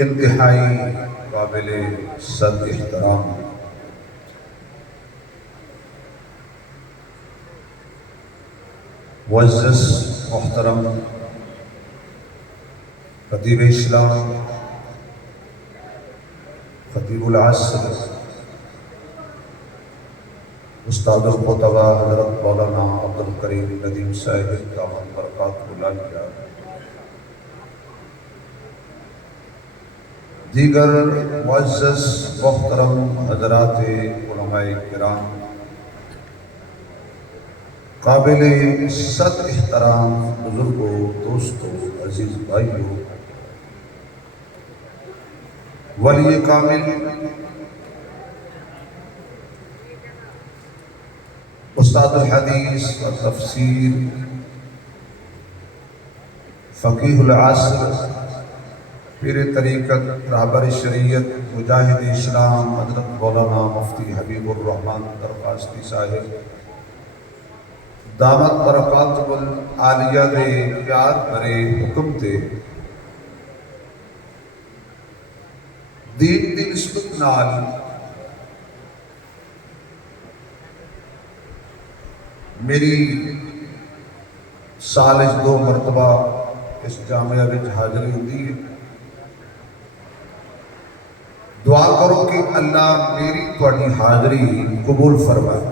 انتہائی قابل صد احترام معزز محترم خطیب اسلام خطیب العصر استاد الخطبہ حضرت مولانا عبد الکریم ندیم صاحب دامت برکاتہ العالیہ، دیگر معزز محترم حضرات علماء کرام، قابل صد احترام بزرگوں، دوستوں، عزیز بھائیوں، ولی کامل استاد الحدیث و تفسیر فقیہ العصر، پیر طریقت، رہبر شریعت، مجاہد اسلام حضرت مولانا مفتی حبیب الرحمن درخواستی صاحب دامت برکاتہ العالیہ دے پیار بھرے حکم تے دین دی نسبت نال میری سال 2 مرتبہ اس جامعہ وچ حاضری ہوتی ہے۔ دعا کرو کہ اللہ میری تہاڈی حاضری قبول فرمائے۔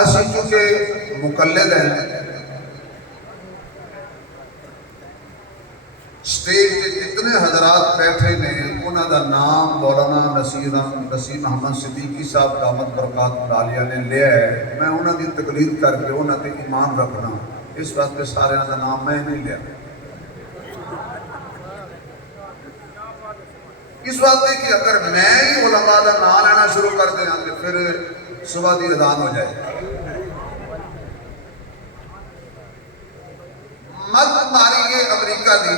اسی چونکہ مقلد ہیں، سٹیج پہ جتنے حضرات بیٹھے نے انہوں دا نام مولانا نصیر محمد صدیقی صاحب دامت برکاتہ العالیہ نے لیا ہے، میں انہوں دی تقلید کر کے انہوں تے ایمان رکھنا، اس واسطے سارے دا نام میں نہیں لیا، اس واسطے کہ اگر میں ہی علماء دا نام لینا شروع کر دیا تو پھر صبح دی اذان ہو جائے۔ مت ماری یہ امریکہ دی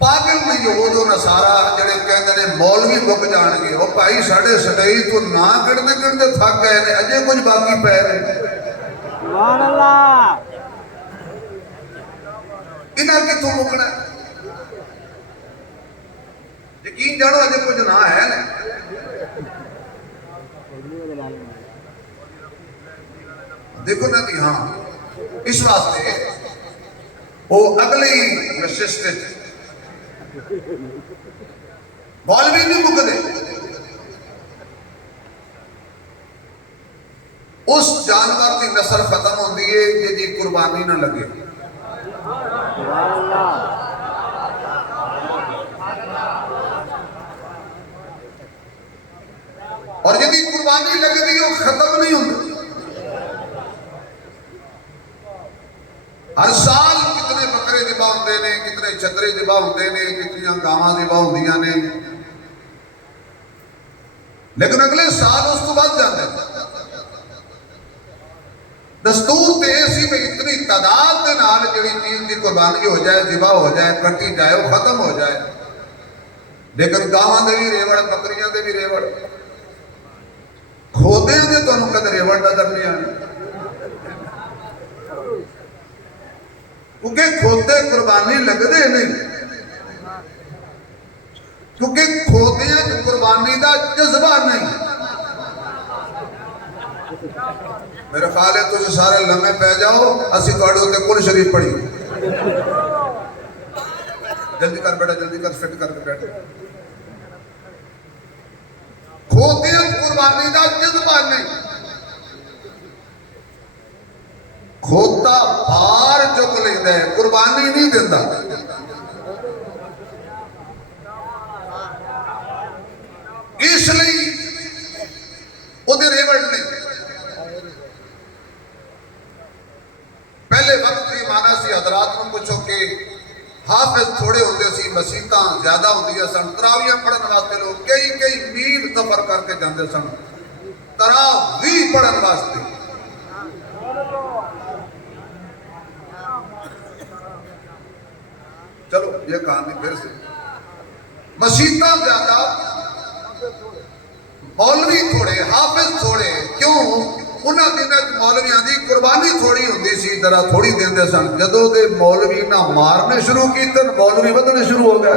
پاگل میں یہود و نصارہ جڑے کہتے ہیں مولوی بک جان گے، وہ بھائی ساڑھے سٹائی تو نہ کڑنے کڑنے تھک گئے نے، اجے کچھ باقی پہ رہے سبحان اللہ، انہاں کی تو مکنا ہے، یقین جانو اجے کچھ نہ ہے نا۔ دیکھو نا کہ ہاں اس واسطے وہ اگلی نشست مولوی نہیں مکدے، اس جانور کی نسل ختم ہوتی ہے کہ جی قربانی نہ لگے۔ اور جدی قربانی لگتی ہے وہ ختم نہیں ہوتی۔ ہر سال کتنے بکرے ذبح ہوندے نے، کتنے چھترے ذبح ہوندے نے، کتنی گاواں ذبح ہوندیاں نے، لیکن اگلے سال اس کو بعد جاتے ہیں۔ دستور تے اسی میں اتنی تعداد دے نال جڑی چیز کی قربانی ہو جائے، ذبح ہو جائے، کٹی جائے، وہ ختم ہو جائے، لیکن گاواں دے بھی ریوڑ، بکریاں دے بھی ریوڑ، کھودے دے تو انہوں کدھر ریوڑ نظر نہیں آنے، کیونکہ کھودے قربانی لگ دے نہیں، کیونکہ کھودیاں جو قربانی دا جذبہ نہیں۔ میرے خیال ہے تو سارے لمحے پہ جاؤ، اسی توڑے ہوتے قرآن شریف پڑھی، جلدی کر بیٹا، جلدی کر، فٹ کر کے بیٹھے۔ کھودیاں قربانی دا جذبہ نہیں، کھوتا بار چک لیندے ہے، قربانی نہیں دیندہ۔ اس لئے ادھے ریوڑ نہیں۔ پہلے وقت کی معنی سی حضرات میں پوچھو کہ حافظ تھوڑے ہوتے سی، مسیطاں زیادہ ہوندی سن، تراویاں پڑھن واسطے لوگ کئی میل سفر کر کے جاندے سن، تراویح پڑھن واسطے۔ چلو یہ کہانی پھر سے، مسیطاں زیادہ، مولوی تھوڑے، حافظ تھوڑے، کیوں؟ ਉਹਨਾਂ ਦਿਨਾਂ 'ਚ ਮੌਲਵੀਆਂ ਦੀ ਕੁਰਬਾਨੀ ਥੋੜੀ ਹੁੰਦੀ ਸੀ, ਜਰਾ ਥੋੜੀ ਦਿੰਦੇ ਸਨ। ਜਦੋਂ ਦੇ ਮੌਲਵੀ ਨਾ ਮਾਰਨੇ ਸ਼ੁਰੂ ਕੀਤੇ, ਮੌਲਵੀ ਵਧਣੇ ਸ਼ੁਰੂ ਹੋ ਗਏ।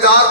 4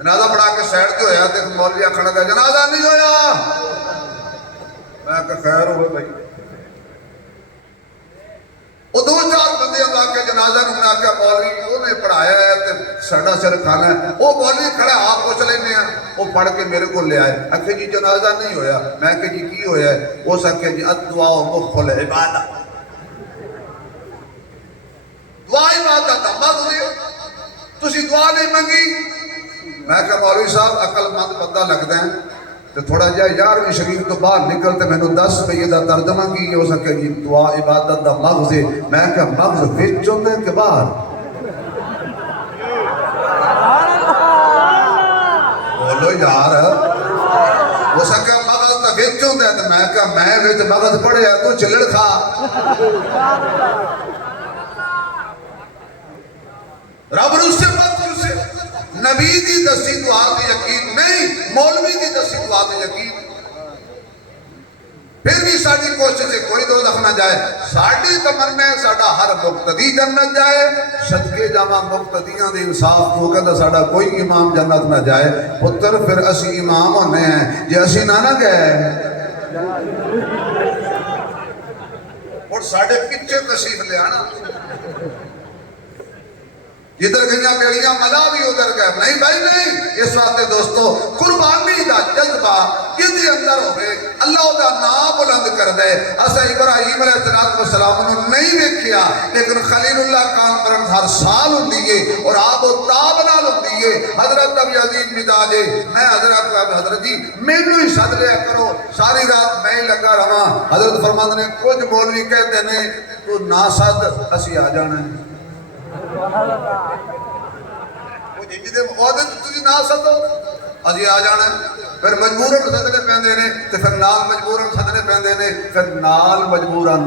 جنازہ پڑھا کے سائڈ تے ہویا تے مولوی آکھن لگا جنازہ نہیں ہویا. میں کہ خیر ہوئے بھائی. وہ دو چار بندے آ کے جنازہ نے بنا کے مولوی انہیں پڑھایا ہے تے ساڈا سر کھانا ہے. وہ مولوی کھڑا آپ پوچھ لینے ہیں. وہ پڑھ کے میرے کو لے آئے. آخر جی جنازہ نہیں ہویا. میں کہ جی کی ہویا ہے؟ وہ سکے جی الدعاء مخ العبادہ. دعا عبادت ہے. مغز تسی دعا نہیں منگی. میں کہ مولوی صاحب عقل مند بندہ لگتا ہے تو تھوڑا جہا 11ویں شریف تو باہر نکلتے میں نے 10 روپئے دا ترجمہ کی. ہو سکے جی دعا عبادت دا مغز ہے. میں کہ مغز وچ ہوندے کہ باہر؟ بولو یار. ہو سکے مغز تا وچ ہوندے تو میں کہ میں وچ مغز پڑھیا تو چلڑ کھا. رب رسے مت رسے. نبی دی دسی دعا تے یقین نہیں, مولوی دی دسی دعا تے یقین. پھر بھی ساری کوشش ہے کوئی دوزخ نہ جائے. ساری تمنا ہے ساڈا ہر مقتدی جنت جائے. صدقے جاواں مقتدیاں دے انصاف تو کہندا ساڈا کوئی امام جنت نہ جائے. پتر پھر اسی امام ہونے ہیں جے اسی نہ گئے. اور ساڈے پیچھے تشریف لے آنا. جدھر گئیاں بیڑیاں ملا بھی ادھر گئے. نہیں بھائی نہیں. اس واسطے دوستو قربانی دا جذبہ جدی اندر ہوئے اللہ دا نام بلند کر دے. اسا ابراہیم علیہ السلام نے نہیں دیکھیا لیکن خلیل اللہ کانفرنس ہر سال ہوندی ہے اور آب و تاب نال ہوندی ہے. حضرت ابی عزیز مزاج میں حضرت جی مینوں ہی سد لیا کرو ساری رات میں ہی لگا رہا. حضرت فرماندے نے کچھ مولوی کہتے ہیں تو نہ سد اسی آ جانا ہے. ابھی آ جانا پھر مجبوراً سدنے پیندے نے تے پھر نال مجبوراً سدنے پیندے نے پھر نال مجبوراً.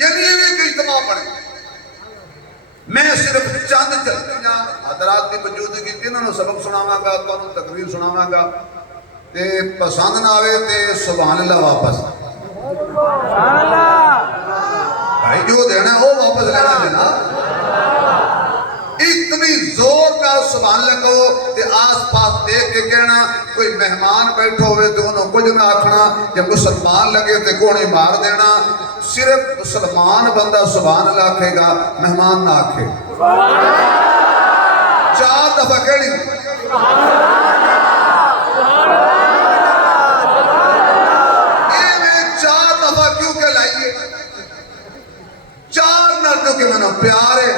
یعنی یہ ایک اجتماع پڑے. میں صرف چند چلتیاں حضرات کی موجودگی جنہوں نے سبق سناواں گا تانوں تقریر سناواں گا تے پسند نہ آوے تے سبحان اللہ واپس. سبحان اللہ. بھائی جو دینا ہے وہ واپس لینا دینا. اتنی زور کا سبحان اللہ کہو کہ آس پاس دیکھ کے کہنا کوئی مہمان بیٹھو ہوئے تو انہوں کچھ نہ آکھنا. جب مسلمان لگے تو کوڑی مار دینا. صرف مسلمان بندہ سبحان اللہ آکھے گا, مہمان نہ آکھے. 4 دفعہ کہڑی کہ میں نے پیار ہے.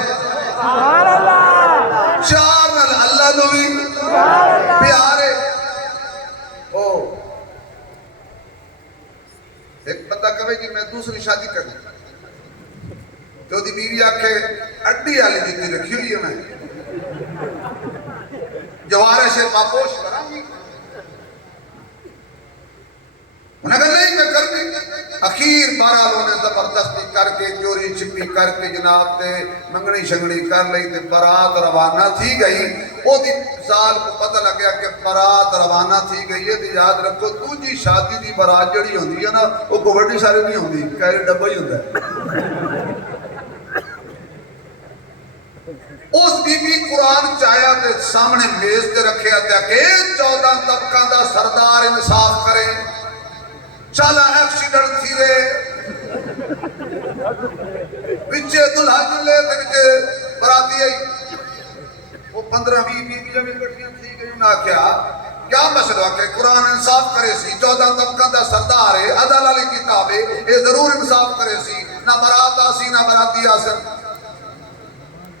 4 نال اللہ نو بھی پیار ہے. ایک بندہ کہے کہ میں دوسری شادی کروں تو دی بیوی آکھے اڈی والی جتنی رکھی ہوئی ہے میں جوارے سے پاپوش کراں گی. انہیں کہا نہیں میں کر دی. اخیر بہرحال نے زبردستی کر کے چوری چھپی کر کے جناب تے منگنی شنگنی کر لئی تے برات روانہ تھی گئی. وہ دی سال کو پتہ لگ گیا کہ برات روانہ تھی گئی ہے. تو یاد رکھو دوجی شادی دی برات جڑی ہوندی ہے نا وہ کوئی بڑی ساری نہیں ہوندی, کہے ڈبہ ہی ہوندا ہے. اس بی بی قرآن چاہیا تے سامنے میز تے رکھیا تے کہ 14 طبقہ دا سردار انصاف کرے. چالا ایکسیڈنٹ تھی رہے بچے دلہا جلے تے بچے براتی آئی. وہ 15-20 بیویاں بھی کٹیاں تھی گئی. انہاں کیا مسئلہ کہ قرآن انصاف کرے سی. 14 طبقہ دا سردار ہے, عدل علی کتاب ہے, یہ ضرور انصاف کرے سی. نہ برات آسی نہ براتی آسن.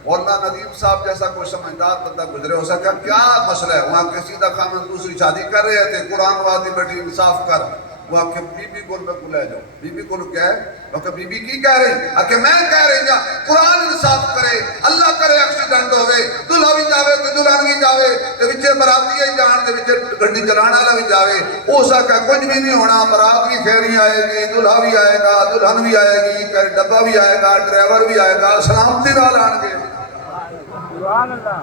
اور نہ ندیم صاحب جیسا کوئی سمجھدار بندہ گزرے ہو سکا. کیا مسئلہ ہے وہاں کسی دا خامن دوسری شادی کر رہے تھے, قرآن وادی بیٹھی انصاف کر. وہ آکے بی بی کو لے جاؤ. بی بی کو کیا ہے؟ وہ کہ بی بی کی کہہ رہی؟ آکے میں کہہ رہی ہوں قرآن انصاف کرے. اللہ کرے ایکسیڈنٹ ہوئے دلہا بھی جاوے تے دلہن بھی جاوے تے بچے براتی ہی جان تے بچے گھڑی چلانا والا بھی جاوے. اس کا کچھ بھی نہیں ہونا. برات بھی خیری آئے گی, دلہا بھی آئے گا, دلہن بھی آئے گی, ڈبہ بھی آئے گا, ڈرائیور بھی آئے گا, سلامتی نال آن گے. سبحان اللہ.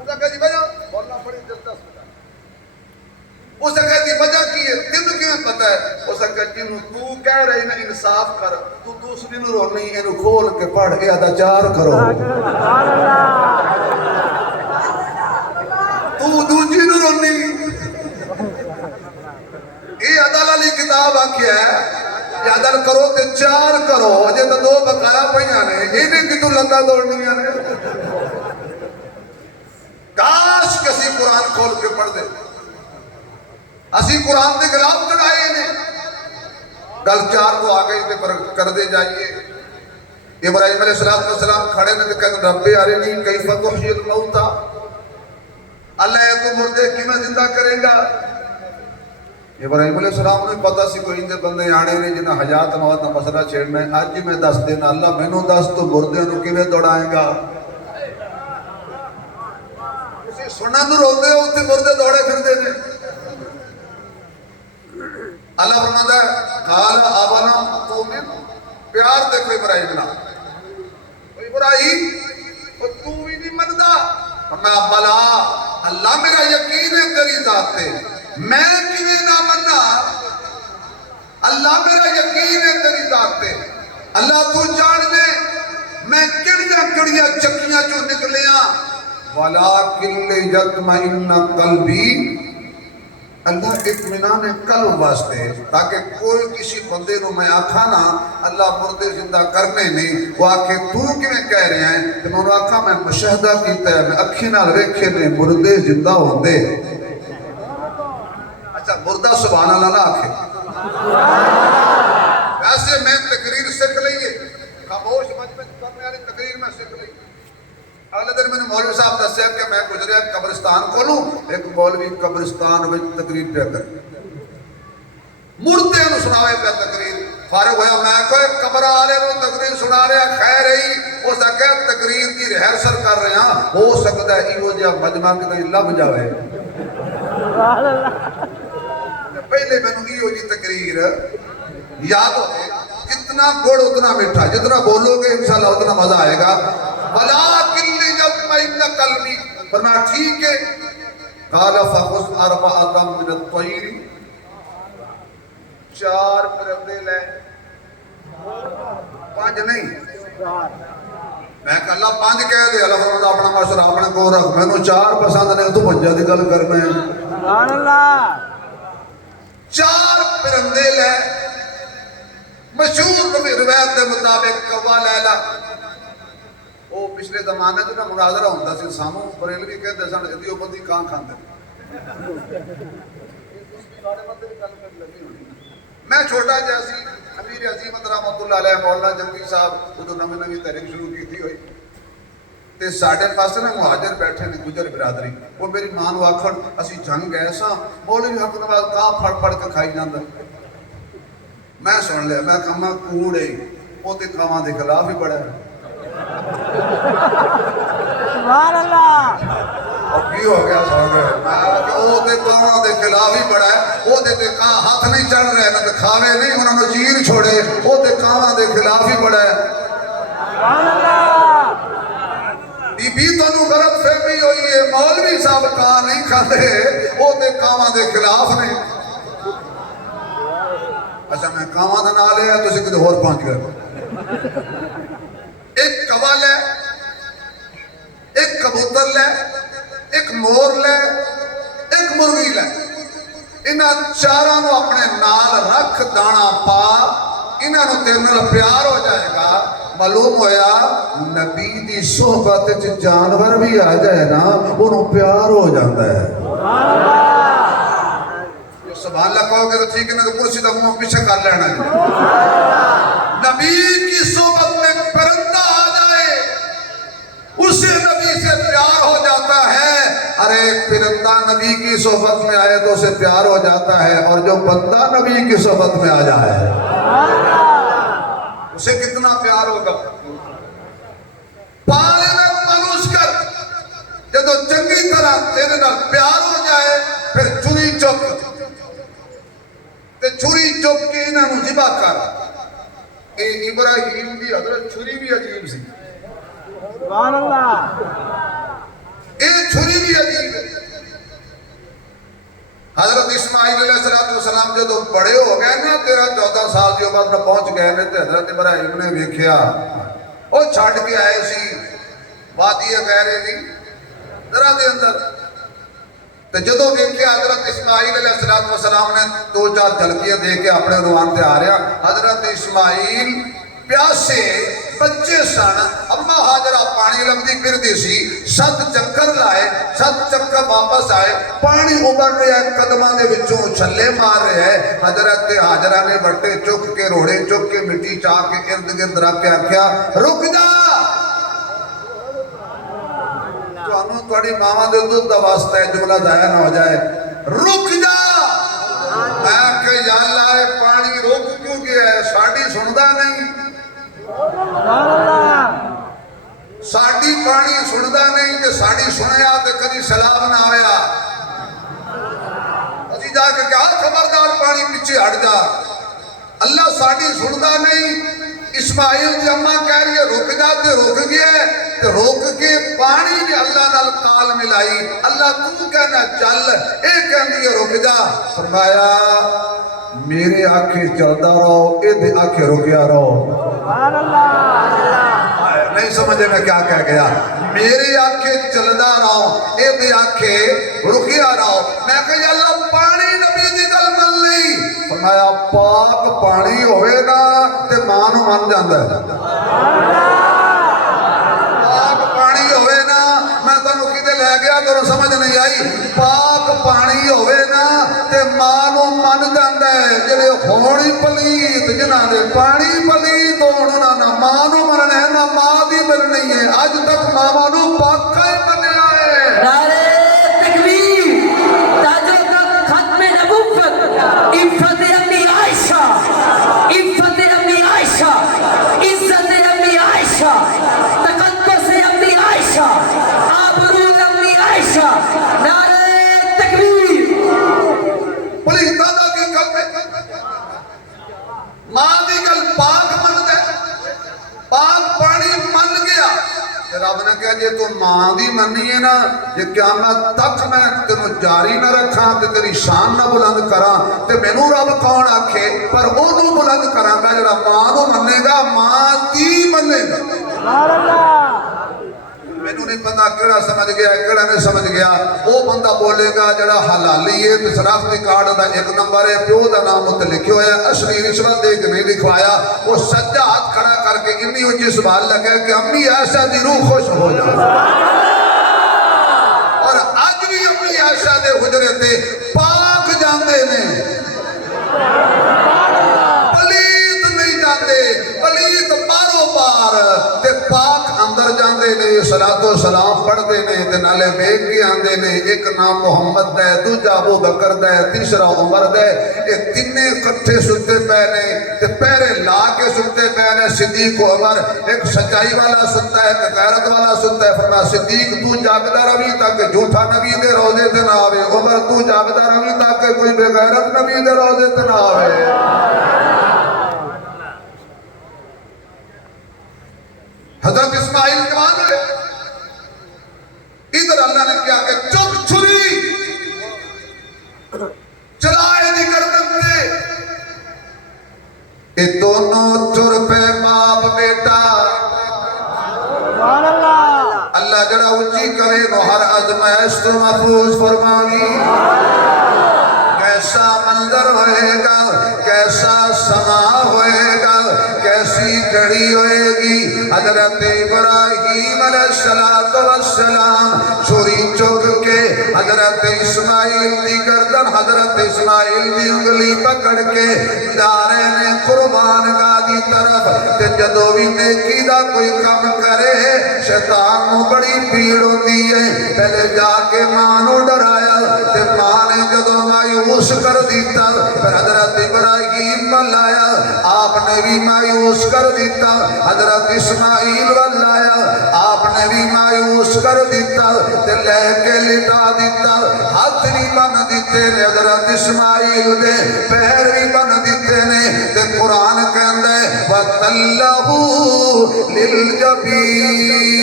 اس کا کہا جی بھائی بولنا بڑی دلچسپ ہے. اس نے دی وجہ کی ہے تینوں کیوں پتہ ہے؟ اس نے کہا جنہوں تو کہہ رہی نا انصاف کر تو دوسری نو رونی اینو کھول کے پڑھ اے ادا چار کرو تو دوجی نو رونی اے عدل علی کتاب آکھیا ہے کہ عدل کرو تے چار کرو اجے تو دو بقایا پہیاں نے انہیں کی تو لندہ دوڑنیاں نے کاش کسی قرآن کھول کے پڑھ دے اسی قرآن دے خلاف چڑھائے نے گل چار تو آگئی تے پر کر دے جائیے ابراہیم علیہ السلام کھڑے نے کہتے رب ارنی کیف تحیی الموتى اللہ تو مردے کی میں زندہ کرے گا ابراہیم علیہ السلام نے پتا سی کوئی اندے بندے آنے نے جنہیں حیات موت کا مسئلہ چھیڑنا ہے آج میں دس دینا اللہ میں نو دس تو مردے نو کی میں دوڑائیں گا اسی سننا نو رو دے ہوتے مردے دوڑے پھر دے دے اللہ فرماتا ہے قال آبانا تو میں پیار دیکھو ابراہیم نا ابراہیم تو بھی نہیں مندہ فرمایا بلا اللہ میرا یقین ہے تیری ذات ہے میں کیویں نہ مننا اللہ میرا یقین ہے تیری ذات ہے اللہ تو جان دے میں کڑیاں کڑیاں چکیاں جو نکلیاں وَلَٰكِنْ لِيَطْمَئِنَّ قَلْبِي اللہ اطمینان قلب واسطے تاکہ کوئی کسی بندے کو میں آکھا نا اللہ مردے زندہ کرنے نہیں وہ آکھے تو کیویں کہہ رہے ہیں کہ میں انہوں آکھا میں مشاہدہ کیتا ہے میں اکھی نال ویکھے نے مردے زندہ ہوندے اچھا مردہ سبحان اللہ نہ آکھے ویسے میں تقریر سکھ لئیے خاموش مجمع کرنے والی تقریر میں سکھ لئیے اگلے دن میں نے مولوی صاحب دسیا کہ میں گزریا قبرستان کو لوں ایک مولوی قبرستان میں تقریر پہ کر مردے نو سناوے پہ تقریر فارغ ہویا میں کوئی قبر آلے نو تقریر سنا رہا خیر ہی وہ سکے تقریر کی ریہرسل کر رہے ہیں ہو سکتا ہے ایو جا مجمع کے تو لب جاوے پہلے میں نے ایو جی تقریر یاد ہوئے جتنا گوڑ اتنا میٹھا جتنا بولو گے انشاءاللہ اتنا مزہ آئے گا وَلَٰكِنْ لِيَطْمَئِنَّ قَلْبِي فرمایا ٹھیک ہے قَالَ فَخُذْ أَرْبَعَةً مِنَ الطَّيْرِ چار پرندے لے پانچ نہیں میں کہ اللہ پانچ کہہ دے اللہ فرماتا اپنا معاشرہ اپنے کو رکھ میں نو چار پسند نہیں تو بچہ دی گل کرنا ہے سبحان اللہ چار پرندے لے مشہور روایت کے مطابق کوا لیلا وہ پچھلے زمانے جو نا مناظرہ ہوتا سی سامو بریلوی کہتے سن ادیو بندی کہاں کھاندے میں چھوٹا جیسی امیر عظیمت رحمت اللہ علیہ مولانا جنگی صاحب وہ تو نمی نمی تحریک شروع کی تھی ہوئی تے ساڑھے پاس نے مہاجر بیٹھے نے گجر برادری وہ میری ماں نو آکھن اسی جنگ گئے سا مولوی حق نواز کہاں پھڑ پھڑ کے کھائی جاندہ میں سن لیا میں کہاں کوڑے وہ تے کہاں دے خلاف ہی پڑا ہے سبحان اللہ اب کی ہو گیا سو گئے وہ تے کہاں دے خلاف ہی پڑا ہے وہ تے کہاں ہاتھ نہیں چڑھ رہے نہ کھاوے نہیں انہوں نے چیر چھوڑے وہ تے کہاں دے خلاف ہی پڑا ہے سبحان اللہ بی بی تنو غلط فہمی ہوئی ہے مولوی صاحب کہاں نہیں کھاتے وہ تے کہاں دے خلاف نہیں اچھا میں کہاں دے نہ لے تو اسے کدھے اور پہنچ گئے ایک کوا لے ایک کبوتر لے ایک مور لے ایک مرغی لے انہاں چاراں نو اپنے نال رکھ دانا پا انہاں نو تیرے نال پیار ہو جائے گا معلوم ہویا نبی دی صحبت جانور بھی آ جائے نا انہوں پیار ہو جاتا ہے سبحان اللہ کہو گے تو ٹھیک ہے نا تو کرسی تک منہ پیچھے کر لینا ہے نبی کی صحبت میں پرندہ آ جائے اسے نبی سے پیار ہو جاتا ہے ارے پرندہ نبی کی صحبت میں آئے تو اسے پیار ہو جاتا ہے اور جو بندہ نبی کی صحبت میں آ جائے اسے کتنا پیار ہوگا پالے میں مانوس کر جب چنگی طرح تیرے نال پیار ہو جائے پھر چوری چوک تے چوری چوک کے انہاں نو ذبح کر اے ابراہیم دی حضرت چھری بھی عجیب سی سبحان اللہ اے چھری بھی عجیب ہے حضرت اسماعیل علیہ السلام جدو بڑے ہو گئے نا 13-14 سال کی عمر میں پہنچ گئے نے تے حضرت ابراہیم نے ویکھیا وہ چھڈ کے آئے سی وادی غیرے دی ذرا دے اندر تے جدو ویکھیا حضرت اسماعیل علیہ السلام نے 2-4 جھلکیاں دے کے اپنے روان تے آ رہا حضرت اسماعیل پیاسے بچے سن اما ہاجرہ پانی لمدی پھردی سی 7 چکر لائے 7 چکر واپس آئے پانی ابل رہا ہے قدماں دے وچوں چھلے مار رہے ہیں حضرت ہاجرہ نے بٹے چک کے روڑے چک کے مٹی چاہ کے ارد گرد رکھ کے آکھیا رک جا تانوں تہاڈی ماواں دے دودھ دا واسطہ ہے جملہ ضائع نہ ہو جائے رک جا میں کہ یا اللہ اے پانی رک کیوں گیا ہے ساڈی سندا نہیں سبحان اللہ ساڈی پانی سندا نہیں تے ساڈی سنیا تے کدی سلام نہ ہویا اسی جا کے کہا خبردار پانی پیچھے ہٹ جا اللہ ساڈی سندا نہیں اسماعیل دی اماں کہہ رہی ہے رک جا تے رک گیا تے روک کے پانی نے اللہ نال قال ملائی اللہ تو کہنا چل اے کہندی ہے رک جا فرمایا میرے آنکھیں چلدا رہو اے دے آنکھیں رکیا رہو سبحان اللہ نہیں سمجھے میں کیا کہہ گیا میری آنکھیں چلدا رہو اے دے آنکھیں رکیا رہو میں کہا اللہ پانی نبی دی گل من لی فرمایا پاک پانی ہوئے نا تے ماں نو من جاندا ہے پاک پانی ہوئے نا میں تانوں کدے لے گیا تانوں سمجھ نہیں آئی پاک پانی ہوئے نا تے ماں نو من جاندا ہے جڑے ہونی پلیت جنہاں دے پانی پلیت ہونا نہ ماں نو مننا ہے نہ ماں دی مننی ہے اج تک ماواں نو پاکا ہی منیا ہے نعرہ تکبیر تاج ختم نبوت عفت امی عائشہ عفت امی عائشہ عزت امی عائشہ تقدس امی عائشہ آبرو امی عائشہ نعرہ تکبیر پلیت دادا کی گل ماں دی گل پاک من دے پاک پانی من گیا رب نے کہا جے تو ماں دی مننی ہے نا یہ قیامت تک میں تینوں جاری نہ رکھاں تے تیری شان نہ بلند کراں تے مینوں رب کون آکھے پر اونوں بلند کراں گا جڑا ماں نو منے گا ماں دی منے گا سبحان اللہ مینوں نہیں پتا کیڑا سمجھ گیا کیڑا نہیں سمجھ گیا وہ بندہ بولے گا جڑا حلالی ہے تے شناختی کارڈ دا 1 نمبر ہے پیو دا نام تے لکھیا ہوا ہے اصلی رشوت دے کے نہیں لکھوایا وہ سجا ہاتھ کھڑا کر کے انی اونچی سوال لگا کہ امی عائشہ دی روح خوش ہو جائے اور اج بھی امی عائشہ دے حجرے تے پاک جاندے نے پلیت نہیں جاندے پلیت بارو بار تے پاک اندر جاندے نے صلاۃ و سلام پڑھتے نے تے نالے بیگ کے آندے نے ایک نام محمد دے دوجا ابو بکر دے تیسرا عمر دے یہ تینے کٹھے سنتے پے نے تے پیرے لا کے سنتے پے نے صدیق و عمر ایک سچائی والا سنتا ہے ایک غیرت والا سنتا ہے فرمایا صدیق تو جاگدا رہی تاکہ جھوٹا نبی دے روزے تے نہ آوے عمر تو جاگدا رہی تاکہ کوئی بے غیرت نبی دے روزے تے نہ آوے حضرت اسماعیل جوان ہے ادھر اللہ نے کیا کہ چک چھری چلائے دی گردن تے اے دونوں چر پہ باپ بیٹا سبحان اللہ اللہ جڑا اونچی کرے نو ہر ازمائش تو محفوظ فرماوی کیسا منظر ہوئے گا کیسا سما ہوئے گا کیسی گھڑی ہوئے گی حضرت ابراہیم علیہ السلام چھری چک کے حضرت اسماعیل دی گردن حضرت اسماعیل دی انگلی پکڑ کے جا رہے نے قربان گاہ دی طرف تے جدو بھی نیکی دا کوئی کم کرے شیطان نو بڑی پیڑ ہوندی ہے پہلے جا کے ماں نو ڈرایا تے ماں نے جدو مایوس کر دیتا پھر حضرت ابراہیم ملایا آپ نے بھی مایوس کر دیتا حضرت اسماعیل ولایا آپ نے بھی مایوس کر دیتا تے لے کے لٹا دیتا ہاتھ بھی بن دیتے نے حضرت اسماعیل دے پیر بھی بن دیتے نے تے قرآن کہندہ ہے وَتَلَّهُ لِلْجَبِينَ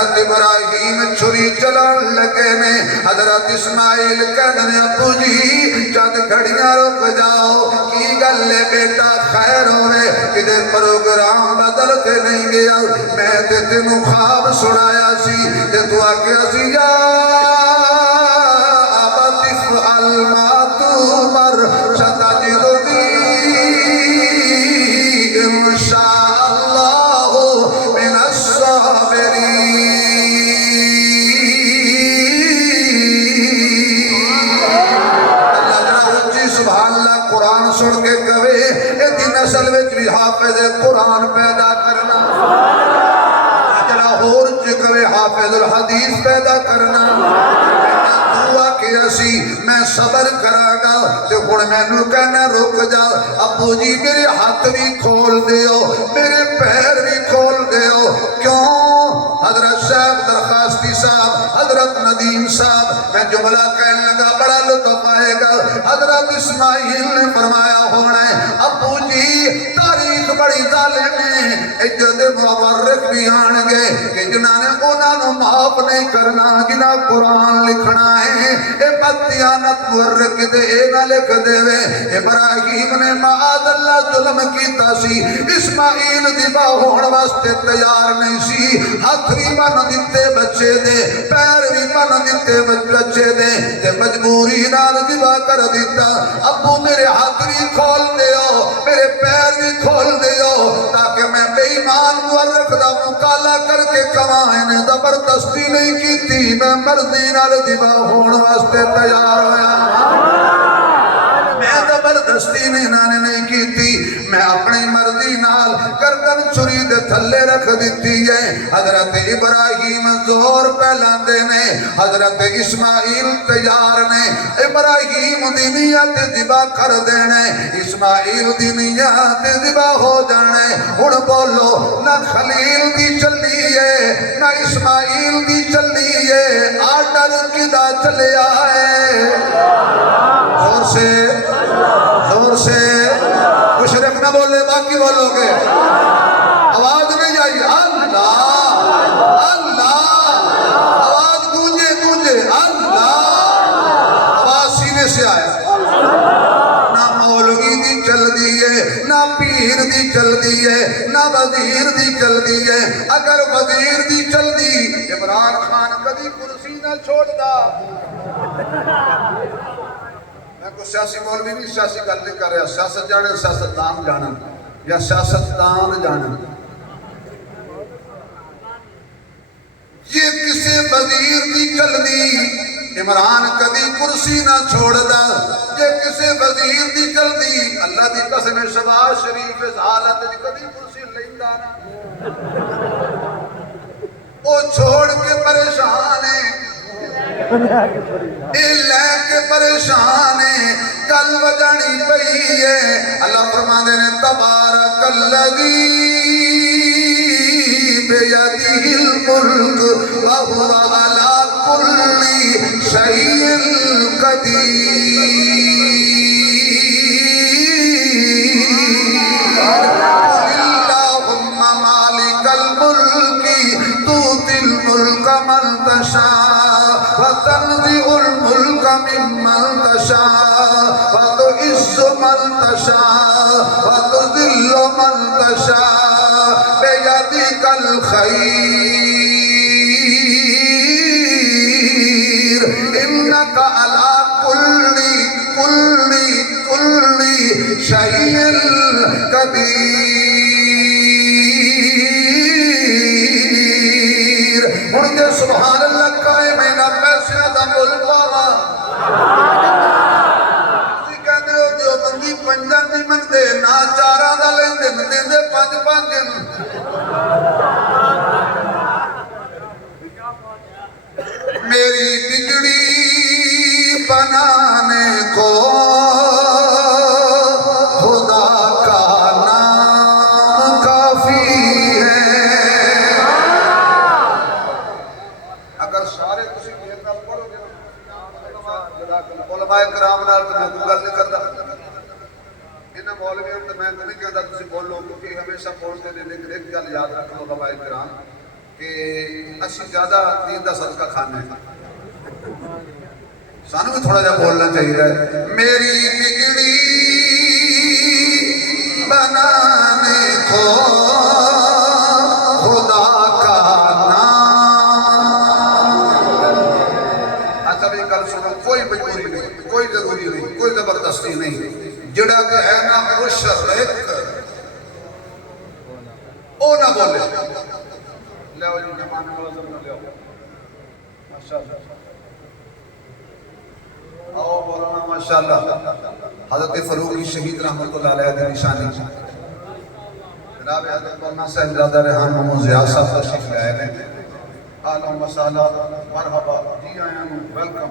حضرت ابراہیم چھری چلان لگے نے حضرت اسماعیل کہنے ابو جی چند گھڑیاں رک جاؤ کی گلے بیٹا خیر ہوئے کدے پروگرام بدل کے نہیں گیا میں تے تینوں خواب سنایا سی تے تو آکے سی یا ابت افعل ما تؤمر ستجدنی انشاء اللہ من الصابرین اللہ جنہ اچھی سبحان اللہ قرآن سن کے کہے ایتی نسل وچ بھی حافظ قرآن پیدا کرنا لاہور چکوے حافظ الحدیث پیدا کرنا دعا کہ اسی میں صبر کراں گا تے ہن مینوں کہنا رک جا ابو جی میرے ہاتھ بھی کھول دیو میرے پیر بھی کھول دیو کیوں حضرت صاحب درخواستی صاحب حضرت ندیم صاحب میں جملہ کہنے لگا بڑا لطف آئے گا حضرت اسماعیل نے فرمایا ہونا ہے ابو جی تاریخ بڑی ظالم ہے اجد مورخ بھی آن گے کہ جنہاں نے انہاں نو معاف نہیں کرنا جنہاں قرآن لکھنا ہے اے بدیانت مورخ دے اے نہ لکھ دے وے ابراہیم نے معاذ اللہ ظلم کیتا سی اسماعیل ذبح ہون واسطے تیار نہیں سی ہاتھ بھی بن دیتے بچے دے پیر بھی بن دیتے بچے دے تے مجبوری نال ذبح کر دیتا ابو میرے ہاتھ بھی کھول دیو میرے پیر بھی کھول دیو تاکہ میں بے ایمان مورخ دا مقالہ کر کے کمائیں نے زبردستی نہیں کی تھی میں مرضی نال ذبح ہون واسطے تیار ہویا میں زبردستی نہیں کی تھی میں اپنی مرضی نال گردن چھری دے تھلے رکھ دیتی ہے حضرت ابراہیم زور پہلاندے نے حضرت اسماعیل تیار نے ابراہیم دی نیت ذبح کر دینے اسماعیل دی نیت ذبح ہو جانے ہن بولو نہ خلیل دی چلی ہے نہ اسماعیل دی چلی ہے آرڈر کدا چلے آئے زور سے مشرق نہ بولے باقی بولو گے آواز نہیں آئی اللہ اللہ آواز گونجے اللہ آواز سینے سے آئے نہ مولوی دی چل دیئے نہ پیر دی چل دیئے نہ وزیر دی چل دیئے اگر وزیر دی چل دی عمران خان کدی کرسی نہ چھوڑ دا میں کوئی سیاسی مولوی نہیں سیاسی گل نہیں کر رہا سیاست جانے سیاستدان جانا یا سیاستدان جانا یہ کسی وزیر دی چل دی عمران کدی کرسی نہ چھوڑ دا یہ کسی وزیر دی چل دی اللہ دی قسم شہباز شریف اس حالت کدی کرسی لیندہ نہ وہ چھوڑ کے پریشان ہے اے لے کے پریشان ہے کل وجانی پئی ہے اللہ فرما دے نے تبارک الذی بیدہ الملک وہو علی کل شیء قدیر اللہم مالک الملک تؤتی الملک من تشاء وتنزع الملك ممن تشاء وتعز من تشاء وتذل من تشاء بيدك الخير إنك على كل شيء قدير مجھے سبحان اللہ کہے میں نہ پیسے دا ملک پاوا اسی کہتے ہو دیو بندی پنجن نہیں من دے نا چارہ دا لیں دن دے پانچ دن میری بگڑی بنانے کو خدا کا نام کافی ہے اگر سارے کسی کھیل کا پڑھو گے علماء کرام نال تو میں گل نہیں کرتا انہاں مولویوں تے میں نہیں کہتا تسی بولو کیونکہ ہمیشہ بولتے نے لیکن ایک گل یاد رکھو علماء کرام کہ اسی زیادہ دین دا صدقہ کھانے ہیں، سانو بھی تھوڑا جا بولنا چاہیے. میری بگڑی بنانے کو خدا کا نام. اچھا بھی کل سنو، کوئی مجبوری نہیں، کوئی ضروری نہیں، کوئی زبردستی نہیں. جڑا کہ ہے نا مشرک او نہ بولے. لے آؤ جی جمان نوازم نہ لے آؤ. ماشاءاللہ آؤ مولانا ماشاءاللہ. حضرت فروغی شہید رحمت اللہ علیہ دی نشانی جناب حضرت مولانا صاحب زادہ ریحان محمد ضیاء صاحب تشریف لے آئے ہیں. اہلا وسہلا، مرحبا، جی آیاں نو، ویلکم.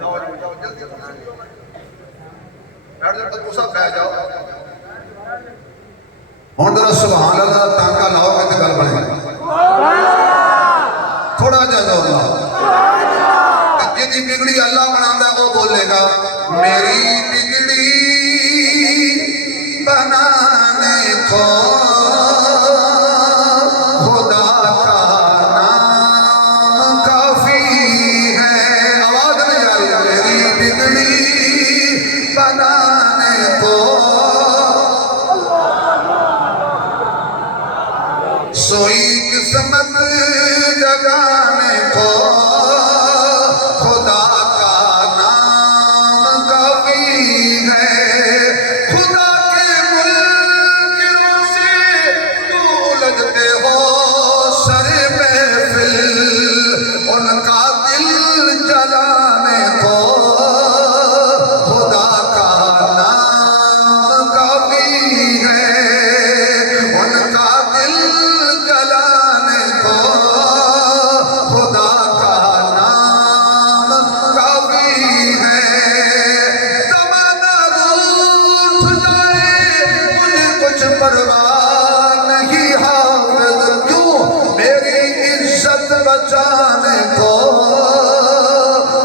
جاؤ جاؤ جلدی بیٹھ جاؤ تو صاحب کہہ جاؤ. ہن ذرا سبحان اللہ تانکا لاؤ کہ تے گل بنے. تھوڑا جا جاؤ اللہ. جی بگڑی اللہ بناتا ہے وہ بولے گا میری بگڑی بنانے کو خدا کا نام کافی ہے. آواز نہیں آ رہی. میری بگڑی بنانے کو سوئی قسمت جگانے کو خدا کا نام کافی ہے. خدا کے منکروں سے کیوں لگتے ہو سر محفل. ان کا دل جلانے کو خدا کا نام کافی ہے. ان کا دل جلانے کو خدا کا نام کافی ہے. زمانہ روٹھ جائے مجھے کچھ پرواہ نہیں حافظ کیوں میری عزت بچانے کو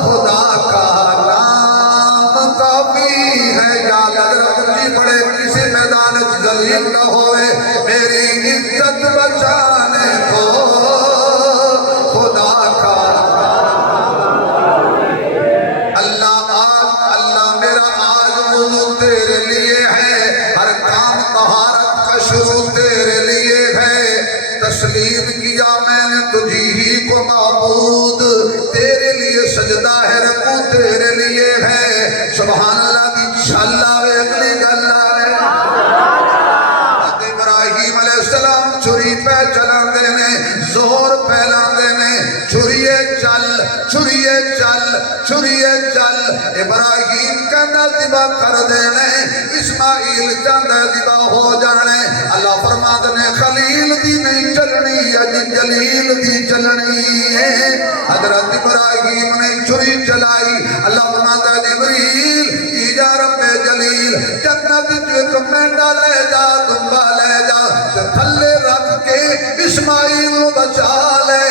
خدا کا نام کافی ہے. یا اگر جی بڑے کسی میدان ذلیل نہ ہوئے میری عزت بچانے کو خدا کا. اللہ آج، اللہ میرا آج وضو تیرے لیے ہے، ہر کام طہارت کا شروع تیرے لیے ہے. تسلیم کیا میں نے تجھی ہی کو معبود، تیرے لیے سجدہ ہے، رکوع تیرے لیے ہے. سبحان اللہ کی انشاءاللہ وے اگلی گل آئے. حضرت ابراہیم علیہ السلام چھری پہ چلان دینے، زور پھیلان دینے، چھریے چل چھریے چل چھریے چل. ابراہیم کہنا ذبح کر دینے، اسماعیل چاندہ ذبح ہو جانے. اللہ فرماد نے خلیل دی نہیں چلنی اج جلیل دی چلنی ہے. حضرت ابراہیم نے چھری چلائی. اللہ فرماد ہے جبریل کی جا رب جلیل جنت جو ایک مینڈا لے جا دنبا لے جا تھلے رکھ کے اسماعیل نو بچا لے.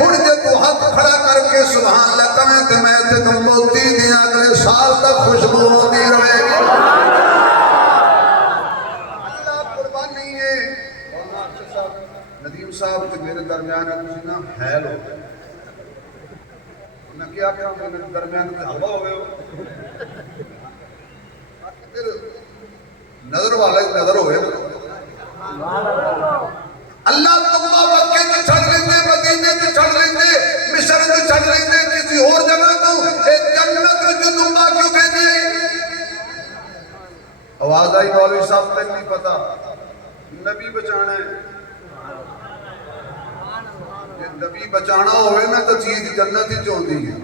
ہن جے تو ہاتھ کھڑا کر کے سبحان اللہ کہیں تے میں تے تم موتی دی اگلے سال تک خوشبو ہوتی رہے گی. اللہ قربانی ہے. ندیم صاحب کے میرے درمیان ہے تسی نا حیل ہو گئے. میں کیا کہاں میرے درمیان تے ہوا ہو گئے ہو. نظر والا ہی نظر ہوئے. اللہ تمہا مکے تے چھڑ لیندے، مدینے تے چھڑ لیندے، مصر تے چھڑ لیندے، کسی اور جگہ تو اے جنت جو تمہا کیوں بھیجے. آواز آئی مولوی صاحب تک نہیں پتا. نبی بچانا ہے. نبی بچانا ہوئے نا تو چیز جنت ہی چوندی ہے.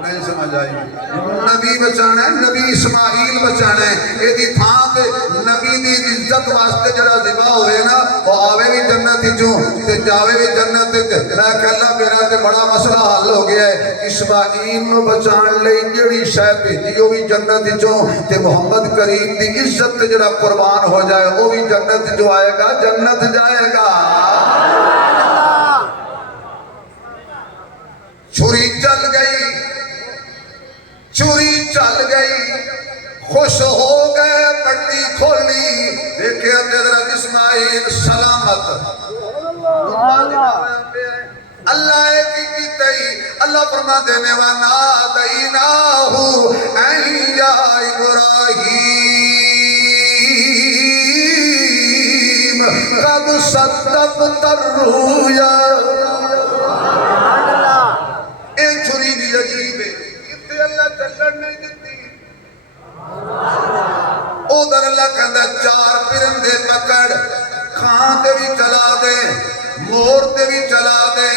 نہیں سمجھ آئی. نبی بچانا ہے، نبی اسماعیل بچانا ہے. یہ دی تھاں تے نبی دی عزت واسطے جڑا ذبح ہوئے نا وہ آوے بھی جنت ہی چوں تے جاوے بھی جنت ہی. میں کہنا میرا تے بڑا مسئلہ حل ہو گیا ہے. اسماعیل نو بچان لئی جڑی شے بھیجی وہ بھی جنت ہی چوں تے محمد کریم دی عزت تے جڑا قربان ہو جائے وہ بھی جنت جو آئے گا جنت جائے گا. چھری چل گئی، چھری چل گئی، خوش ہو گئے، پٹی کھولی. دیکھے حضرت اسماعیل اللہ کی تئی اللہ فرما دینے وانا دیناہو یا ابراہیم قد صدقت الرؤیا اے چھری بھی عجیب ہے کتے اللہ چلن نہیں دیتی ادھر اللہ کہندا چار پرندے پکڑ کھان تے بھی چلا دے مور تے بھی چلا دے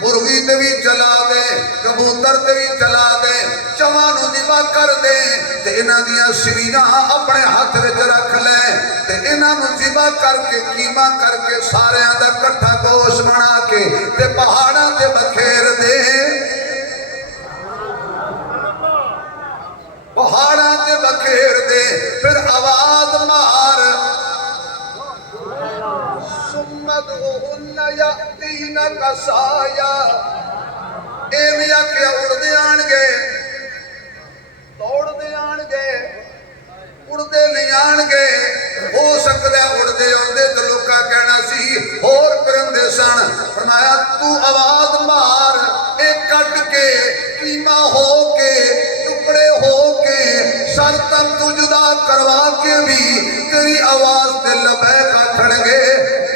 مرغی تے بھی چلا دے کبوتر تے بھی چلا دے چوانو ذبح کر دے تے انہاں دیاں سریاں اپنے ہاتھ وچ رکھ لے تے انہاں نوں ذبح کر کے قیمہ کر کے ساریاں دا کٹھا گوشت بنا کے تے پہاڑاں تے بکھیر دے پہاڑاں تے بکھیر دے پھر آواز مار یأتینک سایا ایویں آکھیا اڑدے آن گے دوڑدے آن گے اڑدے نہیں آن گے ہو سکدا اڑدے آندے تے لوکاں کہنا سی اور پرندے سن فرمایا تو آواز مار اے کٹ کے قیمہ ہو کے ٹکڑے ہو کے سر تن تو جدا کروا کے بھی تیری آواز تے لبیک آکھن گے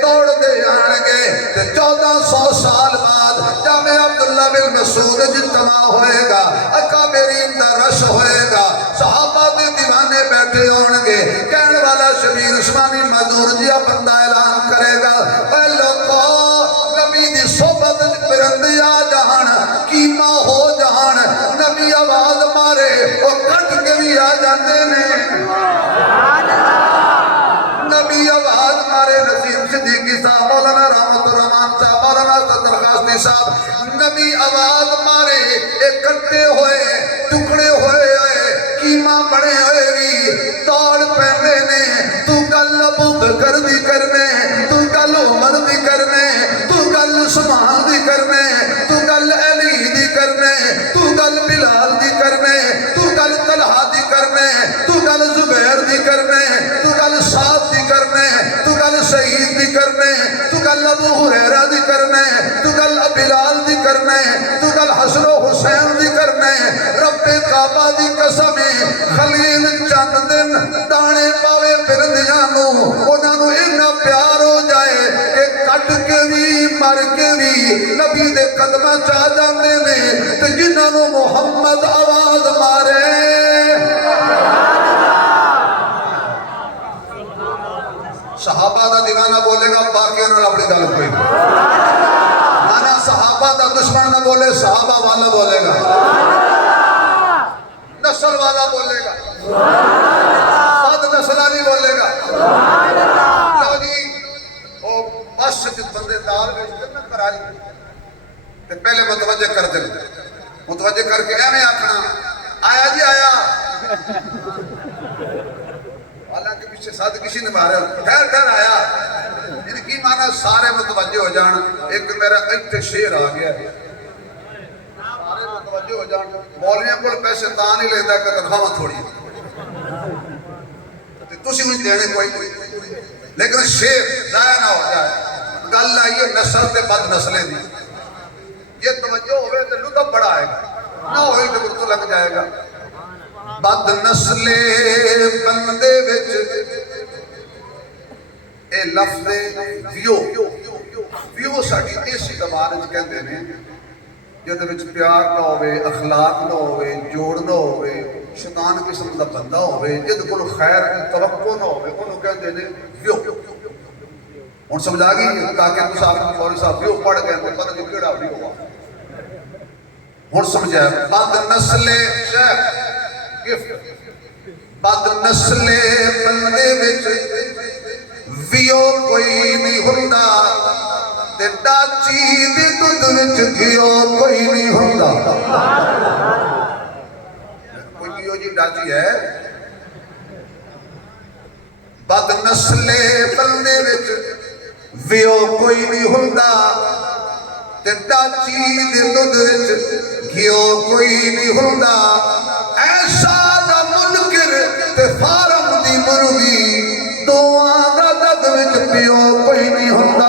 دوڑ دے آن گے تے 1400 سال بعد جامع عبداللہ بن مسعود اجتماع ہوئے گا اکابرین دا رش ہوئے گا صحابہ دے دیوانے بیٹھے ہون گے کہنے والا شبیر عثمانی مدور جیا بندہ اعلان کرے گا اے لوگو نبی دی صحبت پرندے آ جہان قیمہ ہو جہان نبی آواز مارے اور کٹ کے بھی آ جاندے نے نبی آواز مارے نسیم صدیقی صاحب مولانا رحمت الرحمان صاحب مولانا صدر خاستی صاحب نبی آواز مارے اکٹھے ہوئے ٹکڑے ہوئے قیمہ بڑے ہوئے بھی دوڑ پہنے نے تو گل ابو بکر دی کرنے تو گل عمر دی کرنے تو گل عثمان دی کرنے تو گل علی دی کرنے تو گل بلال دی کرنے تو گل طلحہ دی کرنے تو گل زبیر دی کرنے تو گل سعد دی کرنے تو گل سعید دی کرنے تو گل ابو ہریرہ دی کرنے تو گل بلال دی کرنے تو گل حسن و حسین دی کرنے رب کعبہ دی قسم خلیل چند دن دانے پاوے پرندیاں نو انہاں نو اتنا پیار ہو جائے کہ کٹ کے بھی مر کے بھی نبی دے قدمہ چاہ جاندے نے تے جنہاں نو محمد آواز مارے صحابہ دا دیوانہ بولے گا باقی انہوں نے اپنی گل کوئی مانا صحابہ دا دشمن نہ بولے صحابہ والا بولے گا نسل والا بولے گا بد نسلہ نہیں بولے گا لو جی وہ بس جس بندے دار گئے نہ کرائی تے پہلے متوجہ کر دیں متوجہ کر کے ایویں آکھنا آیا جی آیا حالانکہ پیچھے ساتھ کسی نے مارا ٹھہر ٹھہر آیا ان کی معنی سارے متوجہ ہو جان ایک میرا ایک شیر آ گیا سارے متوجہ ہو جان مولیاں کو پیسے تاں نہیں لیتا کہ تنخواہ تھوڑی تسی مجھے دینے کوئی لیکن شیر ضائع نہ ہو جائے گل آئیے نسل تے بد نسلیں دی یہ توجہ ہوئے تو لطف بڑا آئے گا نہ ہوئی تو لگ جائے گا بد نسلے بندے وچ اے لفظ ویو ساڑی ایسی زبان وچ کہندے نے جدے وچ پیار نہ ہوئے اخلاق نہ ہوئے جوڑ نہ ہوئے شیطان قسم دا بندہ ہوئے جد کول خیر توقع نہ ہوئے انہوں کہندے نے ویو ہن سمجھا گئی تاکہ تساں اپنے فوری صاحب ویو پڑھ گئے تے پتہ نہیں کیڑا ویو ہوا ہن سمجھا بد نسلے شیخ بد نسلے بندے وچ ویو کوئی نہیں ہوندا تے ڈاچی دی دودھ وچ گھیو کوئی نہیں ہوندا کوئی گھیو جی ڈاچی ہے بد نسلے بندے وچ ویو کوئی نہیں ہوندا تے ڈاچی دی دودھ وچ گھیو کوئی نہیں ہوندا ایسا دا منکر تے فارم دی مرغی دعا دا دد وچ پیو کوئی نہیں ہوندا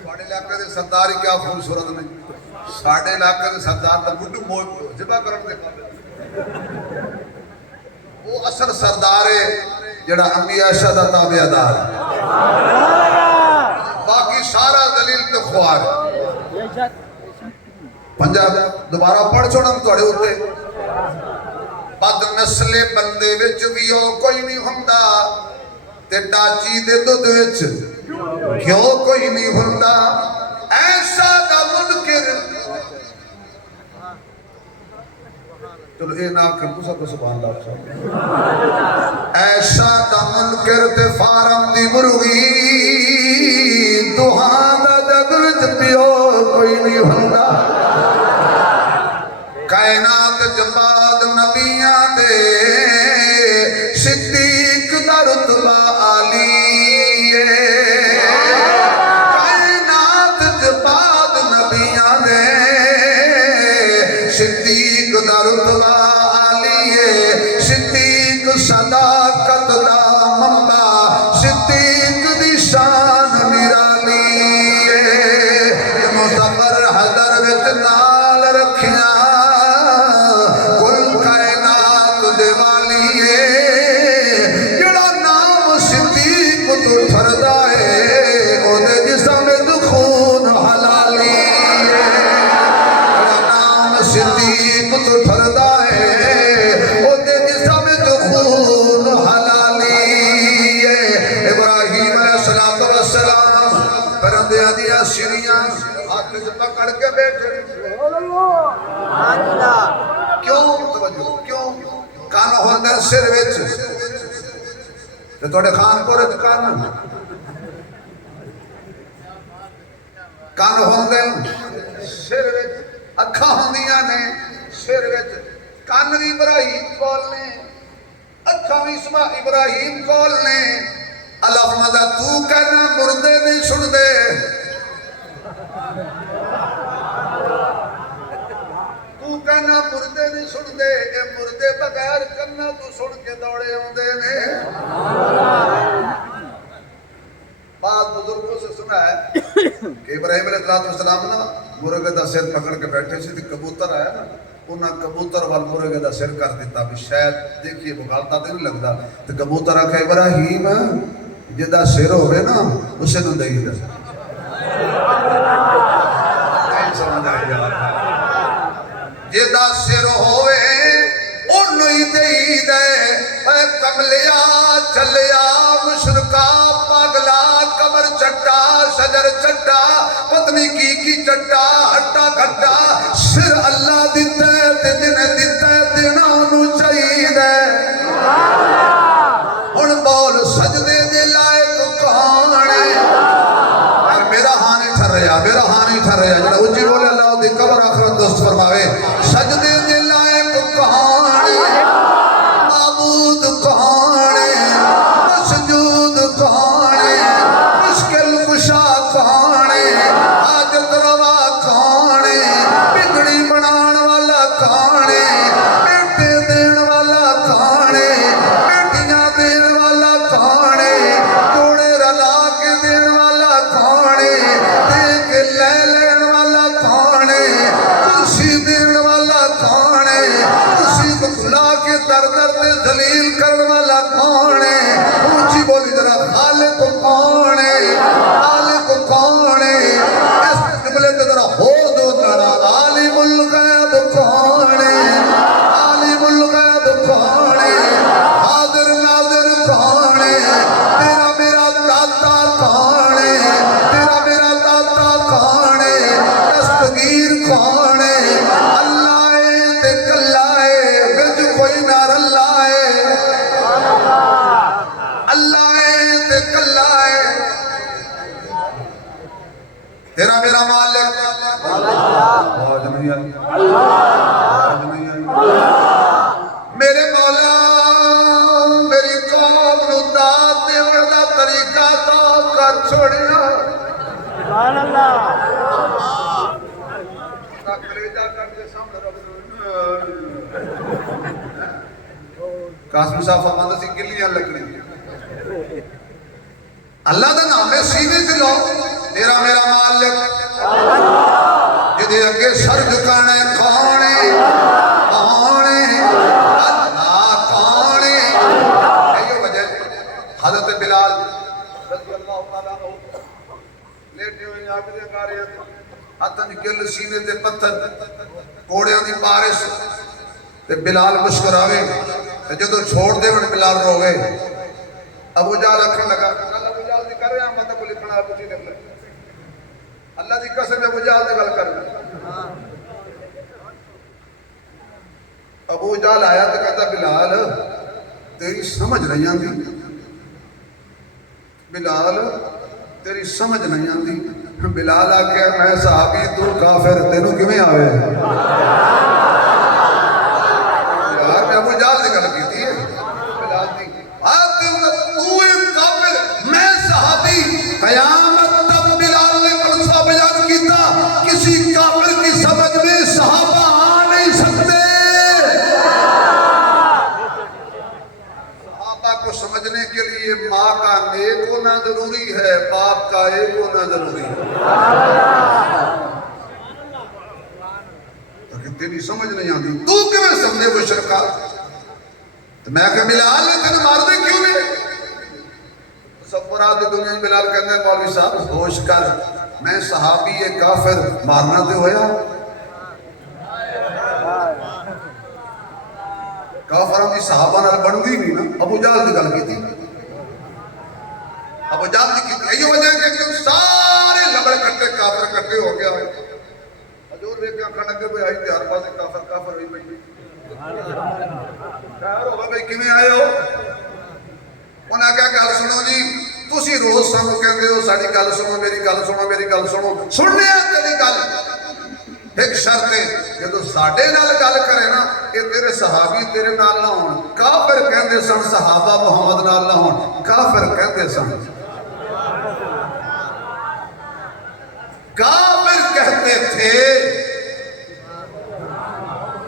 ਤੁਹਾਡੇ ਇਲਾਕੇ ਦੇ ਸਰਦਾਰ ਹੀ ਕਿਆ ਖੂਬਸੂਰਤ ਨੇ ਸਾਡੇ ਇਲਾਕੇ ਦੇ ਸਰਦਾਰ ਤਾਂ ਬੁੱਢੂ ਮੋਟ ਜਿਬਾ ਕਰਨ ਦੇ ਕਾਬਿਲ ਉਹ ਅਸਲ ਸਰਦਾਰ ਹੈ ਜਿਹੜਾ ਅੰਮੀ ਆਇਸ਼ਾ ਦਾ ਤਾਬੇਦਾਰ ਹੈ ਬਾਕੀ ਸਾਰਾ ਦਲੀਲ ਤੇ ਖੁਆਰ ਪੰਜਾਬ ਦੁਬਾਰਾ ਪੜ੍ਹ ਛੋੜਾਂ ਤੁਹਾਡੇ ਉੱਤੇ ਬਦ ਨਸਲੇ ਬੰਦੇ ਵਿੱਚ ਵੀ ਉਹ ਕੋਈ ਨਹੀਂ ਹੁੰਦਾ ਤੇ ਡਾਚੀ ਦੇ ਦੁੱਧ ਵਿੱਚ ਕਿਉਂ ਕੋਈ ਨਹੀਂ ਹੁੰਦਾ ਐਸਾ ਦਾ ਮੁਨਕਿਰ ਚਲੋ ਇਹ ਨਾ ਕਰ ਤੁਸੀਂ ਸਭ ਸੁਭਾਨ ਅੱਲਾਹ ਸਾਹਿਬ ਐਸਾ ਦਾ ਮੁਨਕਿਰ ਤੇ ਫਾਰਮ ਦੀ ਮੁਰਗੀ ਦੁਹਾ ਦਾ ਜਗ ਵਿੱਚ ਪਿਓ ਕੋਈ ਨਹੀਂ ਹੁੰਦਾ ਕਾਇਨਾਤ ਜਮਾਦ ਨਬੀਆਂ ਦੇ ਸਿੱਦੀਕ ਦਾ ਰਤਬਾ ਆਲੀ ਹੈ ਕਾਇਨਾਤ ਜਮਾਦ ਨਬੀਆਂ ਦੇ ਸਿੱਦੀਕ ਦਾ ਰਤਬਾ ਆਲੀ ਹੈ ਸਿੱਦੀਕ ਸਦਾਕਤ ਦਾ ਮੰਬਾ ਸਿੱਦੀਕ ਦੀ ਸ਼ਾਨ ਨਿਰਾਲੀ ਹੈ ਮੁਸਤਫਰ ਹਜ਼ਰ ਵਿੱਚ ਨਾਲ ਰੱਖਿਆ پکڑ کے بیٹھے کیوں توجہ کیوں کان ہوندے سر وچ تے تواڈے خان پور وچ کان ہوندے سر وچ اکھاں ہوندیاں نے سر وچ کان وی ابراہیم کول نے اکھاں وی ابراہیم کول نے الف مدا تو کہنا مردے نہیں سن دے کہنا مردے نہیں سن دے اے مردے بغیر کرنا تو سن کے دوڑے ہوندے نے بعض بزرگوں سے سنا ہے کہ ابراہیم علیہ السلام نا مرغے دا سر پکڑ کے بیٹھے سی تے کبوتر آیا نا انہاں کبوتر وال مرغے دا سر کر دیتا بھی شاید دیکھیے بغالتا تے نہیں لگدا تے کبوتر آکھے ابراہیم جدا سر ہوے نا اسے نوں دئی دے نہیں سمجھ آئی یار جدا سر ہوئے انہوں ہی دئی دے اے کملیا چلیا مشرکا پاگلا کمر چٹا شجر چٹا پتنی کی چٹا ہٹا کھٹا سر اللہ دیتا ہے تے جنہیں دیتا ہے دینا انہوں چاہیے دے ان بول سجدے دے لائق کہانے میرا ہاں نہیں ٹھر رہا جڑا اجی بولے اللہ دی قبر آخرت دوست فرماوے سجدے دے لائق کہانے معبود کہانے مسجود کہانے مشکل کشا کہانے حاجت روا کہانے بگڑی بنان والا کہانے بیٹے دین والا کہانے بیٹیاں دین والا کہانے توڑے رلا کے دین والا کہانے دے کے لے لین والا کہانے کرسی دین والا کہانے کرسی کو کھلا کے در در تے ذلیل کرن والا کہانے اونچی بولی ذرا خالق کہانے خالق کہانے اس قبلے تے ذرا ہو دو ذرا عالم الغیب کہانے عالم الغیب کہانے حاضر ناظر کہانے تیرا میرا داتا کہانے تیرا میرا داتا کہانے دستگیر کہانے اللہ تے کلائے وچ کوئی نہ رلائے اللہ تے کلائے تیرا میرا مالک آواز نہیں آئی آواز نہیں آئی میرے مولا میری قوم نو داد دیوڑ دا طریقہ تو کر چھوڑیا سبحان اللہ کلیجہ کر کے سامنے رکھ دو قاسم صاحب فرماتا سی گلیاں لگنی اللہ دا نام ہے سینے سے لو تیرا میرا مالک جدے اگے سر جھکانا ہے کون ہے اللہ کون ہے یہ وجہ حضرت بلال رضی اللہ تعالیٰ عنہ لیٹے ہوئے آگے کہا رہے ہیں ہاتھاں گل سینے تے پتھر کوڑیاں دی بارش تے بلال مسکراوے تے جدوں چھوڑ دے ون بلال رو گئے ابو جہل اکھن لگا ابو جہل دی کر رہے ہیں مطلب لکھنا ابو جی لکھ لے اللہ دی قسم ابو جہل دی گل کر ابو جہل آیا تے کہتا بلال تیری سمجھ نہیں آندی بلال تیری سمجھ نہیں آندی بلال آکے میں صحابی تو کافر تینوں کیویں آوے یار میں ابو جہل دی گل کیتی ہے بلال دی تو کافر میں صحابی قیامت تب بلال نے فلسفہ بیان کیتا کسی کافر کی سمجھ میں صحابہ آ نہیں سکتے صحابہ کو سمجھنے کے لیے ماں کا نیک ہونا ضروری ہے باپ کا ایک ہونا ضروری ہے لیکن تیری سمجھ نہیں آتی تو کیوں سمجھے وہ شرکا تو میں کہ بلال نے تینے مار دے کیوں نہیں سب برات دنیا میں بلال کہتے ہیں مولوی صاحب ہوش کر میں صحابی یہ کافر مارنا تے ہویا کافران کی صحابہ نال بندی نہیں نا ابو جہل دی گل کیتی ابو جہل دی کیتی یہ وجہ ہے کہ سارے لبڑ کٹے کافر کٹے ہو گیا حضور ویکھ کے آکھن لگے بھئی آئی تے ہر پاسے کافر کافر ہوئی پئی خیر ہو بھئی کیویں آئے ہو انہاں کہا گل سنو جی تسی روز سانو کہندے ہو ساڈی گل سنو میری گل سنو سننے تیری گل ایک شرط ہے جدوں ساڈے نال گل کرے نا اے تیرے صحابی تیرے نال نہ ہون کافر کہندے سن صحابہ محمد نال نہ ہون کافر کہندے سن کافر کہتے تھے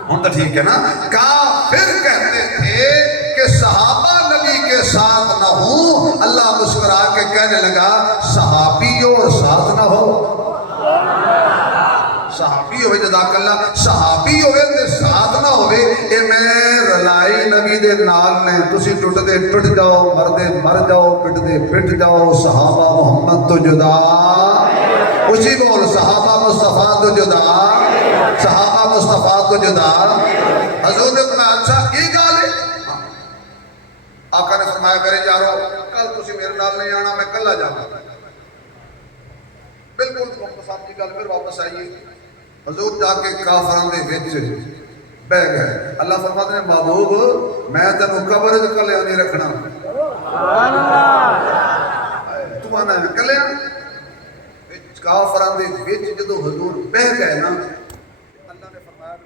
ہوں تو ٹھیک ہے نا کافر کہتے تھے کہ صحابہ نبی کے ساتھ نہ ہوں اللہ مسکرا کے کہنے لگا صحابی اور ساتھ نہ ہو صحابی ہوئے جزاک اللہ صحابی ہوئے تے ساتھ نہ ہوئے اے میں رلائی نبی دے نال نے تسی ٹوٹ دے ٹوٹ جاؤ مردے مر جاؤ پٹ دے پٹ جاؤ صحابہ محمد تو جدا اسی بول صحابہ مصطفیٰ تو جدا صحابہ مصطفیٰ تو جدا حضور نے فرمایا اچھا یہ گال ہے آقا نے فرمایا میرے یارو کل تسی میرے نال نہیں آنا میں کلا جانا بالکل صاحب کی گل پھر واپس آئیے حضور جا کے کافران دے وچ بہ گئے اللہ فرماتے ہیں محبوب میں تینوں قبر وچ کلیا نہیں رکھنا سبحان اللہ تو آنا ہے کلیا کافران دے وچ جدوں حضور بہ گئے نا اللہ نے فرمایا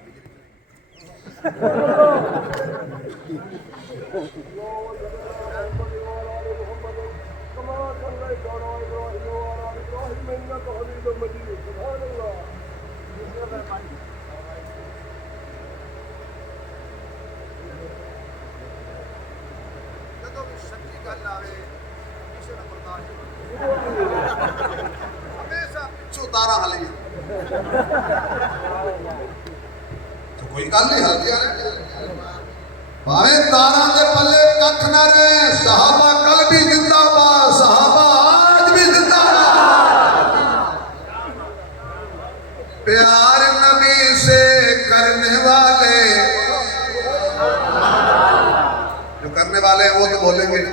تارا حالی تو کوئی گل نہیں حل دیا بھاوے تارا دے پلے ککھ نہ رہے صحابہ کل بھی زندہ باد صحابہ آج بھی زندہ باد پیار نبی سے کرنے والے جو کرنے والے ہیں وہ تو بولیں گے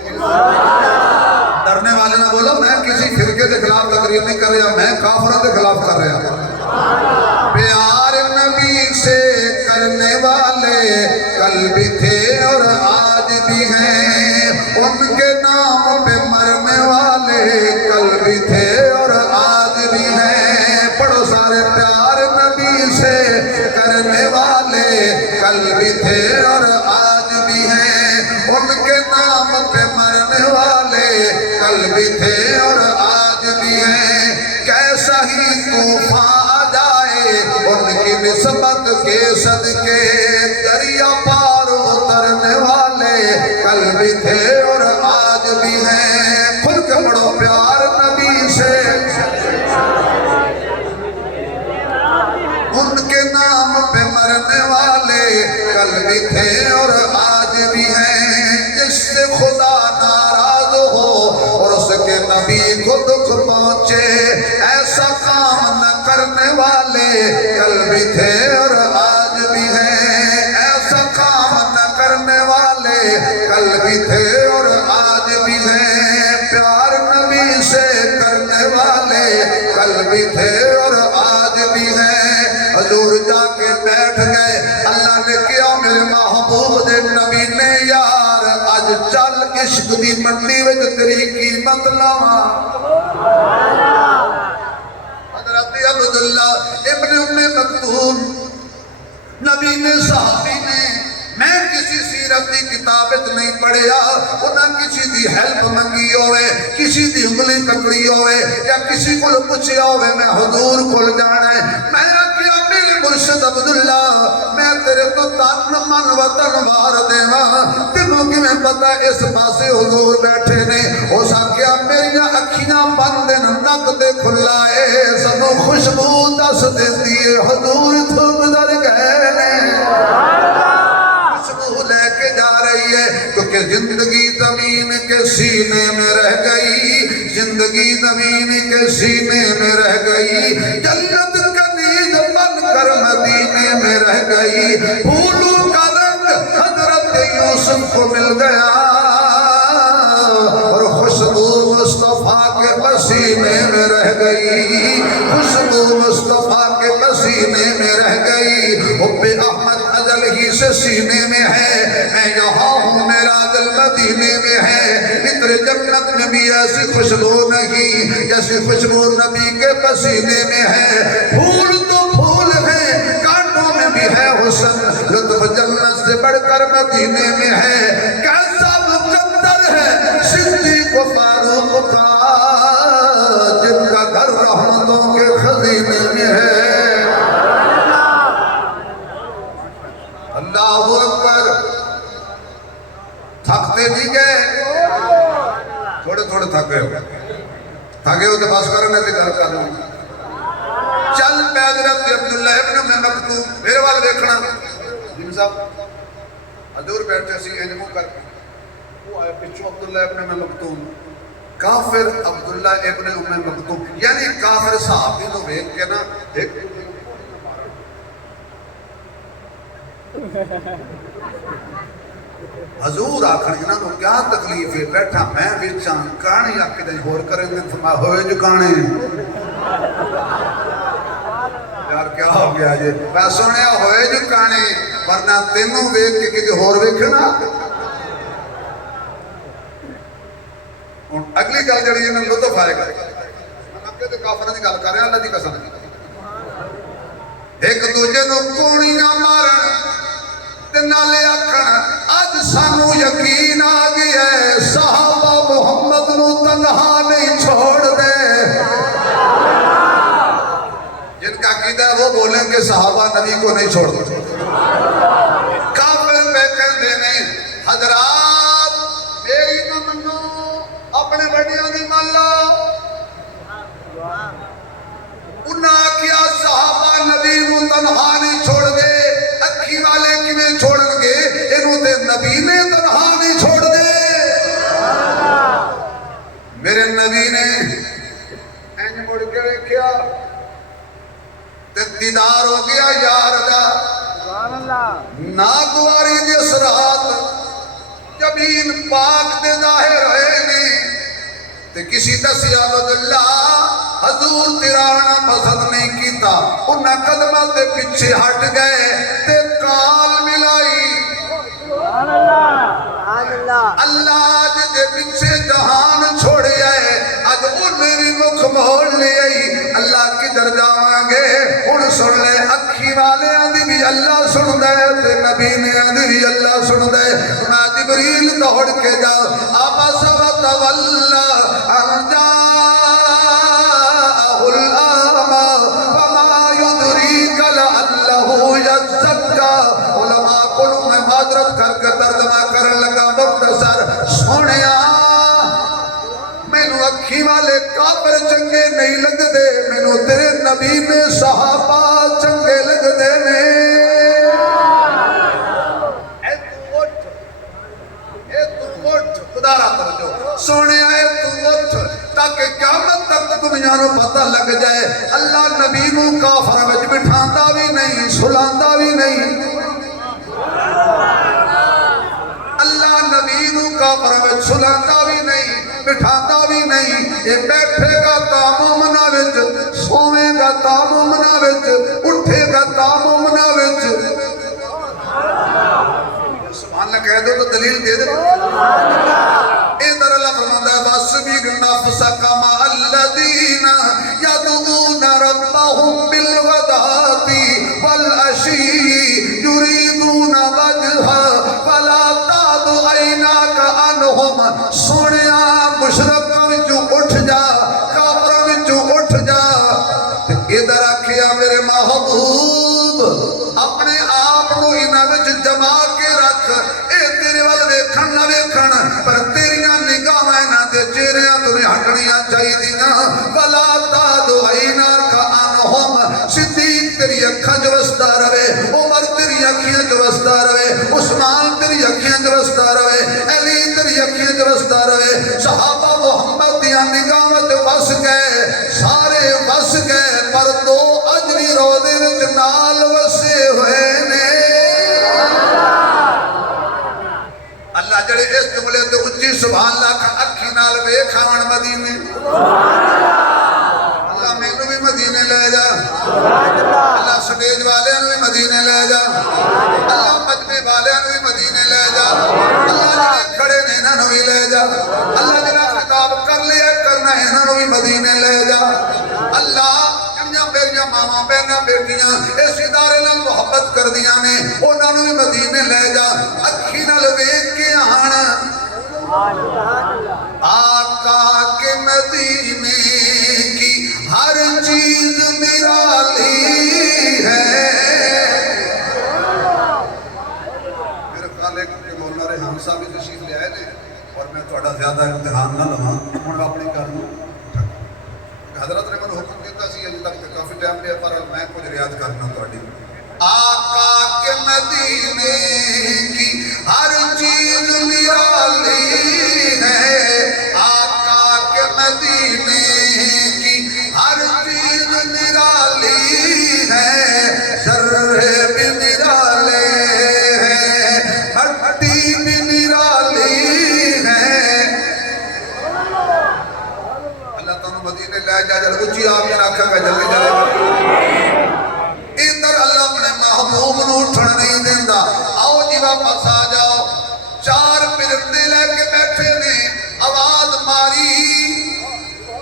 ڈرنے والے نہ بولو میں کسی فرقے کے خلاف تقریر نہیں کر رہا میں کافروں کے خلاف کر رہا پیار نبی سے کرنے والے کل بھی تھے اور آج بھی ہیں ان کے نام پہ مرنے والے کل بھی تھے اور آج بھی ہیں پڑھو سارے پیار نبی سے کرنے والے کل بھی تھے اور آج بھی ہیں ان کے نام پہ مرنے والے کل بھی تھے اور آج بھی ہیں کیسا ہی طوفان آ جائے ان کی نسبت کے صدقے دریا پار اترنے والے بھی تھے اور آج بھی ہیں، جس سے خدا ناراض ہو اور اس کے نبی کو دکھ پہنچے، ایسا کام نہ کرنے والے کل بھی تھے اور آج بھی ہیں، ایسا کام نہ کرنے والے کل بھی تھے اور آج بھی ہیں، پیار نبی سے کرنے والے کل بھی تھے اور آج بھی ہیں۔ حضور جا کے بیٹھ گئے، اللہ نے کیا میرے محبوب دے نبی نے یار اج چل عشق دی منڈی وچ تیری قیمت لاواں۔ حضرت عبداللہ ابن مکتوم نبی نے صحابی نے میں کسی سیرت دی کتاب نہیں پڑھیا، انہاں کسی دی ہیلپ منگی ہوئے، کسی دی انگلی پکڑی ہوئے یا کسی کو پوچھیا ہوئے میں حضور کول جانا ہے، میں کیا میرے مرشد عبداللہ میں تیرے تو تن من وطن وار دیواں، تینوں کی میں پتا اس پاسے حضور بیٹھے نے، ہو سکیا میری اکھیاں بند نک دے کھلا ہے، سنو خوشبو دس دیتی ہے حضور تو گزر گئے نے، خوشبو لے کے جا رہی ہے کیونکہ زندگی زمین کے سینے میں رہ گئی، زندگی زمین کے سینے میں رہ گئی، جنت کا نیز بن کر مدینے میں رہ گئی، پھولوں کا رنگ حضرت یوسف کو مل گیا اور خوشبو مصطفیٰ کے پسینے میں رہ گئی، خوشبو مصطفیٰ کے پسینے میں رہ گئی، حب احمد ازل ہی سے سینے میں ہے، میں یہاں ہوں میرا دل مدینے میں ہے، اتر جنت میں بھی ایسی خوشبو نہیں جیسی خوشبو نبی کے پسینے میں ہے، پھول تو پھول ہے کانٹوں میں بھی ہے حسن، لطف جنت سے بڑھ کر مدینے میں ہے، کیسا مقدر ہے صدیق و فاروق کا جن کا گھر رحمتوں کے خزینے میں ہے۔ اللہ اکبر، تھکتے نہیں گئے، تھوڑے تھوڑے تھکے ہو تو بس کرنے سے گھر کر لوں، چل پہ حضرت عبداللہ ابن مکتوم میرے وال دیکھنا جن صاحب حضور بیٹھے سی انجموں کر وہ آئے پچھو عبداللہ ابن مکتوم، کافر عبداللہ ابن مکتوم، یعنی کافر صحابی تو بیک کے نا ایک حضور آخر انہاں نو کیا تکلیف ہے، بیٹھا میں بچاں کہانی آکے دیں ہور کریں دیں فرمایا ہوئے جو کہانے یار کیا ہو گیا جی میں سنیا ہوئے جو کہانے ورنہ تینوں ویک کے کسی ہور ویکھنا۔ اگلی گل جڑی انہاں لطف آئے گا اگے تے کافراں دی گل کر رہے ہیں اللہ دی قسم، ایک دوجے نو کونیاں مارن تے نالے آکھن اج سانو یقین آ گیا ہے صحابہ محمد نو تنہا نہیں چھوڑ دے، جن کا عقیدہ ہے وہ بولیں کہ صحابہ نبی کو نہیں چھوڑ دے، کافر پہ کہندے نے حضرات میری نہ منو اپنے بڑیاں دی مان لو، انہاں کیا صحابہ نبی کو تنہا نہیں چھوڑ دے، اکھی والے کیویں چھوڑن گے، انہوں تے نبی نے تنہا نہیں چھوڑ دے، میرے نبی نے اینج مڑ کے دیکھیا تے دیدار ہو گیا یار دا، ناگواری جس رات جبین پاک دے ظاہر ہوئے نہیں تے کسی دسیا اللہ حضور تیرا آنا پسند نہیں کیتا، انہاں قدمہ تے پیچھے ہٹ گئے تے کال ملائی، اللہ آج دے پیچھے جہان چھوڑے آئے، آج انہیں بھی مکھ موڑ لے آئی، اللہ کدھر جاواں گے، ان سن لے اکھی والے آدھی بھی اللہ سن دے تے نبی نے آدھی بھی اللہ سن دے، میں جبریل دوڑ کے جاؤ آبا سبت واللہ انجا علماء کو میں معذرت کر کے ترجمہ کرنے لگا مختصر سونیا مینوں اکھی والے کافر چنگے نہیں لگ دے، مینوں تیرے نبی نے صحابہ چنگے لگ دے نے، خدارا توجہ سونے آئے تو اٹھ تاکہ قیامت تک دنیا نو پتہ لگ جائے اللہ نبی نو کافر وچ بٹھاندا بھی نہیں سلاندا بھی نہیں اللہ نبی نو کافر وچ سلاندا بھی نہیں بٹھاندا بھی نہیں یہ بیٹھے گا تا مومنا وچ سوے گا تا مومنا وچ اٹھے گا تا مومنا وچ سبحان اللہ کہہ دو تو دلیل دے دے ادھر اللہ فرماتا ہے وَاسْبِرْ نَفْسَكَ مَعَ الَّذِينَ يَدْعُونَ رَبَّهُمْ بِالْغَدَاةِ وَالْعَشِيِّ يُرِيدُونَ وَجْهَهُ وَلَا تَعْدُ عَيْنَاكَ عَنْهُمْ سونیا مشرکاں وچوں اٹھ جا کافراں وچوں اٹھ جا ادھر آکھیا میرے محبوب اپنے آپ نو انہاں وچ جما کے رکھ اے تیرے ول ویکھن نہ ویکھن پر تیریاں نگاہاں انہاں دے چہریاں تو نہیں ہٹنیاں چاہیدیاں ولا تعدو عیناک عنہم صدیق تیری اکھاں جو وسدا رہے عمر تیری اکھیاں جو وسدا رہے عثمان تیری اکھیاں جو وسدا رہے علی تیری اکھیاں جو وسدا رہے صحابہ محمد دیاں نگاہاں تے وس گئے سارے وس گئے پر دو اجری روضے وچ نال وسے ہوئے نے اللہ جڑے اس جملے تے اچھی سبحان اللہ کا اکھی نال ویکھ آون مدینے اللہ مینوں بھی مدینے لے جا اللہ سٹیج والے نوں بھی مدینے لے جا اللہ مجمع والے نوں بھی مدینے لے جا اللہ جڑے کھڑے نے انہاں نوں بھی لے جا اللہ جڑا خطاب کر لیا کرنا انہاں نوں بھی مدینے لے جا اللہ میریاں ماما بہناں بیٹیاں اس ادارے نال محبت کر دیاں نے انہاں نوں بھی مدینے لے جا اکھی نال ویکھ کے آن آقا کے مدینے کی ہر چیز نرالی ہے میرے کالے کے مولانا ریحان صاحب بھی تشریف لے آئے نے اور میں تھوڑا زیادہ امتحان نہ لواں ہن اپنی کر لوں حضرت نے منو حکم دیتا سی اج تک کافی ٹائم پہ پر میں کچھ ریاض کرنا تھوڑی آقا کے مدینے کی ہر چیز نرالی ہے آقا کے مدینے کی ہر چیز نرالی ہے ذرے بھی نرالے ہیں ہڈی بھی نرالی ہے اللہ تعالیٰ مدینے لے جا جل اچھی آپ جن آکھا گا جلے جلے ادھر اللہ اپنے محبوب نو اٹھن نہیں دیندا آؤ جی واپس آ جاؤ چار پرندے لے کے بیٹھے نے آواز ماری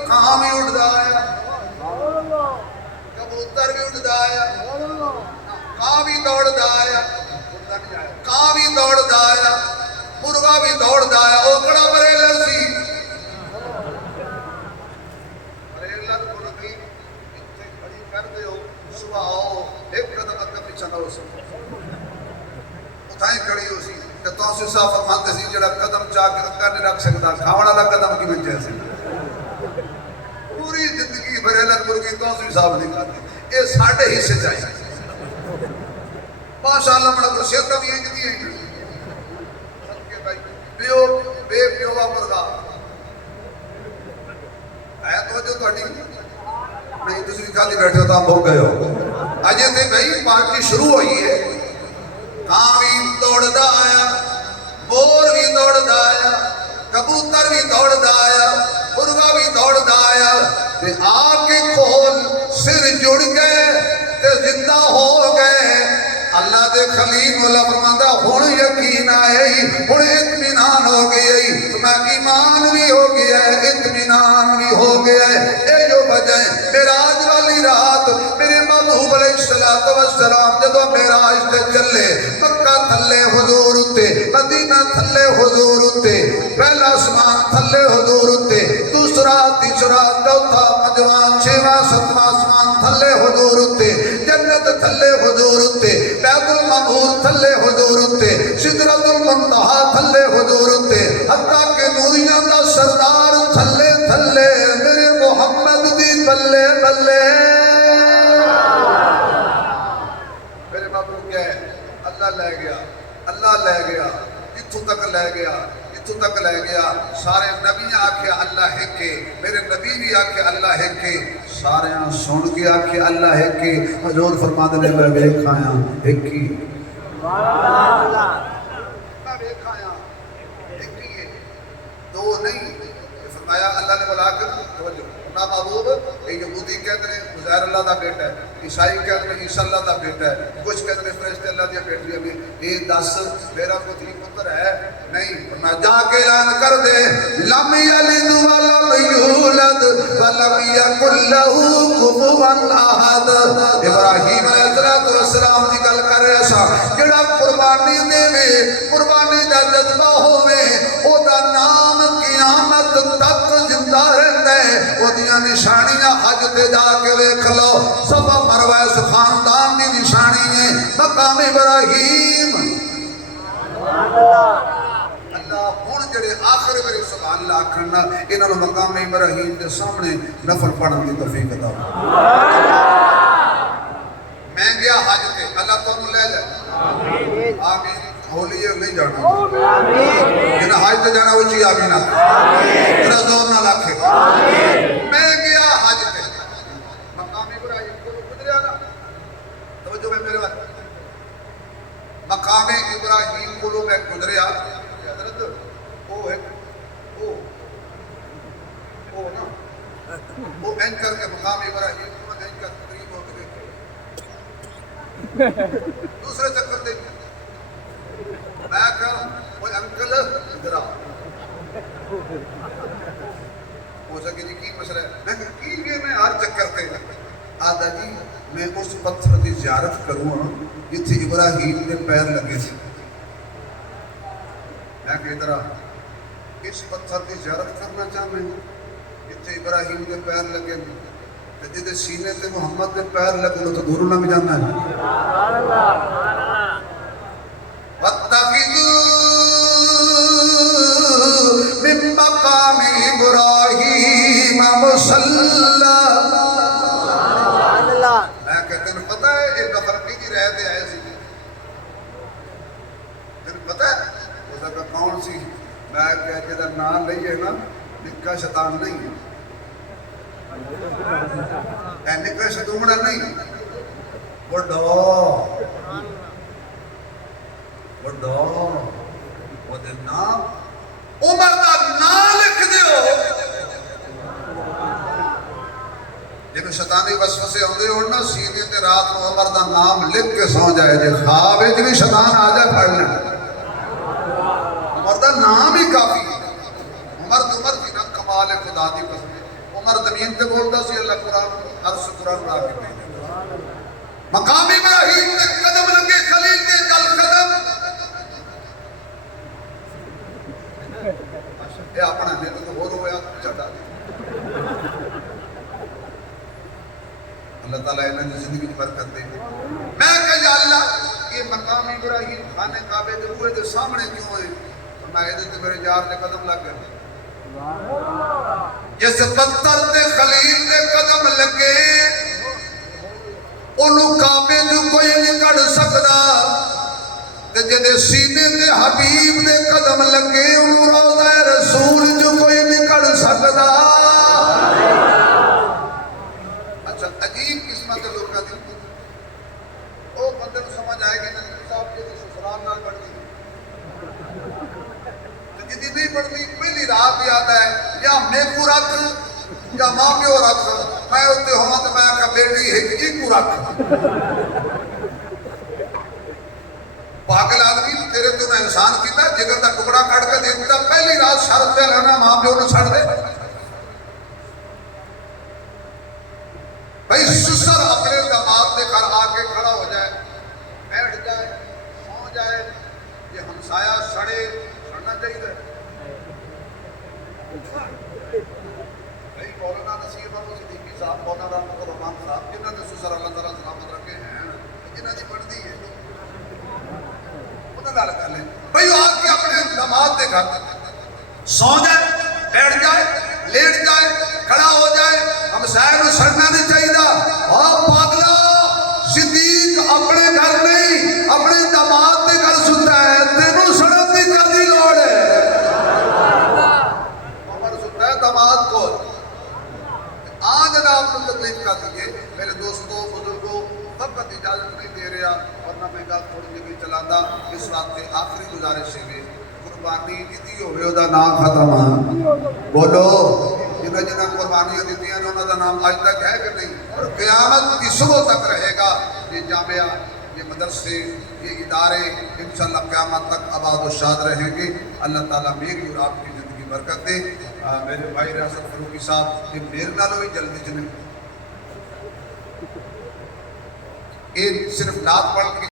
کہاں بھی اٹھدا آیا کبوتر بھی اٹھدا آیا کہاں بھی دوڑدا آیا کہاں بھی دوڑدا آیا مرغا بھی دوڑدا آیا اوکڑا بریلر سی کھڑی ہو سی کہ توسی صاحب فرماتے سی جڑا قدم چاہ کے اگا نہیں رکھ سکتا کھاونا دا قدم کی وجہ سے پوری زندگی بریلر مرغی توسی صاحب نہیں کھاتے یہ ساڑھے حصے چاہیے ماشاءاللہ بڑا برسیت بھی ہیں جدی ہیں صدقے بھائی پیو بے پیوہ مرغا آیا توجہ تو ہٹی نہیں دوسری کھالی بیٹھے ہوتا ہم ہو گئے ہو آجے تھے بھائی پارٹی شروع ہوئی ہے کہاں بھی دوڑدا آیا مور بھی دوڑدا آیا کبوتر بھی دوڑدا آیا مرغا بھی دوڑدا آیا تے آ کے کھول سر جڑ گئے تے زندہ ہو گئے اللہ دے خلیل مولا فرماتا ہن یقین آئے ہن اطمینان ہو گئی تمہیں ایمان بھی ہو گیا ہے اطمینان بھی ہو گیا ہے اے جو وجہ ہے معراج والی رات میرے محبوب علیہ السلام جدو معراج تے چلے مکہ تھلے حضور اتے مدینہ تھلے حضور اتے پہلا آسمان تھلے حضور اتے دوسرا تیسرا چوتھا پنجواں چھواں ستواں آسمان تھلے حضور اتے جنت تھلے حضور اتے بیت المعمور تھلے حضور اتے سدرۃ المنتہا تھلے حضور اتے حتیٰ کہ نوریاں دا سردار تھلے تھلے میرے محمد دی بلے بلے میرے محبوب کیا ہے اللہ لے گیا اتھوں تک لے گیا اتو تک لے گیا سارے نبی آکھے اللہ ہے کہ میرے نبی بھی آکھے اللہ ہے کہ سارے سن کے آکھے اللہ ہے کہ حضور فرماتے نے میں ویکھ آیا ایک ہی میں ویکھ آیا ایک ہی ہے دو نہیں فرمایا اللہ نے بلا کر توجہ نا محبوب یہ یہودی کہتے ہیں عزیر اللہ دا بیٹا ہے عیسائی کہتے ہیں عیسیٰ اللہ دا بیٹا ہے کچھ کہتے ہیں فرشتے اللہ دی بیٹی ہے یہ دس میرا کوئی پتر ہے نہیں میں جا کے اعلان کر دے لم یلد ولم یولد ولم یکن لہ کفوا احد ابراہیم علیہ السلام دی گل کر رہا سا جڑا قربانی دے قربانی دا جذبہ ہوے او دا نام قیامت تک زندہ رہتا ہے او دیاں نشانیاں حج تے جا کے ویکھ لو صفا مروہ اس خاندان دی نشانی ہے مقام ابراہیم اللہ ہن جڑے آخر میرے سبحان اللہ آکھنا انہاں نوں مقام ابراہیم دے سامنے نفل پڑھن دی توفیق عطا میں گیا حج تے اللہ تانوں لے جائے آمین ہولی ہے نہیں جانا جنہاں حج تے جانا وہ چی آمین آمین زور نہ لاکھے میں گیا حج تے مقام ابراہیم کو گزریا نا توجہ میں میرے بات مقام ابراہیم کو میں گزریا حضرت وہ ہے وہ نا وہ اینکر کے مقام ابراہیم کو میں اینکر قریب ہو کے دیکھے دوسرے چکر دے میں کہا وہ انکل ادھر آؤ ہو سکے جی کی مسئلہ ہے میں کہا کی یہ میں ہر چکر تے آدھا جی میں اس پتھر دی زیارت کروں جتھے ابراہیم نے پیر لگے تھے میں کہ ادھر اس پتھر دی زیارت کرنا چاہتا ہوں جتھے ابراہیم نے پیر لگے جدے سینے تے محمد نے پیر لگے تو دور نہ جانا ہے وَاتَّخِذُوا مِن مَّقَامِ إِبْرَاهِيمَ مُصَلًّى میں کہتے ہیں پتہ ہے ایک نفر کی رہ دے آئے سی تیرے پتہ ہے وہ سکا کون سی میں کہتے ہیں نام لئیے نا نکا شیطان نہیں ہے نکا شیطان نہیں وڈو وہ دے نام عمر دا نام لکھ دیو جنہوں شیطانی وسوسے ہوندے ہون نا سینے تے رات کو عمر دا نام لکھ کے سو جائے جے خواب ہے جنہی شیطان آ جائے پڑھ لیں عمر دا نام ہی کافی ہے عمر کی نا کمال خدا دی قسم عمر زمین تے بولتا سی اللہ قرآن عرص قرآن را کے بھیجے مقام ابراہیم تے قدم لگے خلیل تے جل قدم یہ اپنا نہیں تو ہو رویا چڑھا دی اللہ تعالیٰ انہیں زندگی کی برکت دے میں کہا یا اللہ یہ مقام ابراہیم خانے کعبے دے ہوئے دے سامنے کیوں ہے میں کہتے تھے میرے جار نے قدم لگ گئے جیسے پتھر دے خلیل دے قدم لگے انہوں کعبے جو کوئی نہیں کڑ سکتا تے جدے سینے تے حبیب دے قدم لگے انہوں روضہ رسول جو کوئی نہیں کڑ سکتا اچھا عجیب قسمت لوگ کا دل او بندے کو سمجھ آئے گی نبی صاحب کے سسرال نال پڑھتی تو جدی نہیں پڑھتی پہلی رات یاد ہے یا میں کو رکھ یا ماں پیو رکھ میں ہوتے ہوں تو میں کہا بیٹی ہے کہ ایک کو رکھ پاگل آدمی تیرے تو نے انسان کیتا جگر دا ٹکڑا کٹ کے دیتا پہلی رات شرط پہ رہنا ماں پیو نے چھڑ دے بھئی سسر اپنے دماغ دے گھر آکے کھڑا ہو جائے بیٹھ جائے سو جائے یہ ہمسایہ سڑے سڑنا چاہیے بھئی مولانا نصیر ابو صدیقی صاحب مولانا رحمت الرحمان صاحب جنہوں نے سسر اللہ تعالیٰ سلامت رکھے ہیں جنہوں نے پڑھ دی ہے انہوں نے لگا لیں بھئی وہ آکے اپنے دماغ دے گھر سو جائے بیٹھ جائے لیٹ جائے کھڑا ہو جائے ہم سائے میں سڑنا نہیں چاہیے پاگلا صدیق اپنے گھر نہیں اپنے دماغ دے گھر سنتا ہے تینوں سڑن دی کدی لوڑ ہے سے بھی قربانی جیتی ہوئے دا نام ختم آ بولو جنہ جنہ قربانیاں دیتی ہیں انہوں دا نام آج تک ہے کہ نہیں اور قیامت کی صبح تک رہے گا یہ جامعہ یہ مدرسے یہ ادارے انشاءاللہ قیامت تک آباد و شاد رہیں گے اللہ تعالیٰ میری اور آپ کی زندگی برکت دے میرے بھائی ریاست فروغی صاحب یہ میرے نالوں ہی جلدی چلیں یہ صرف نعت پڑھ کے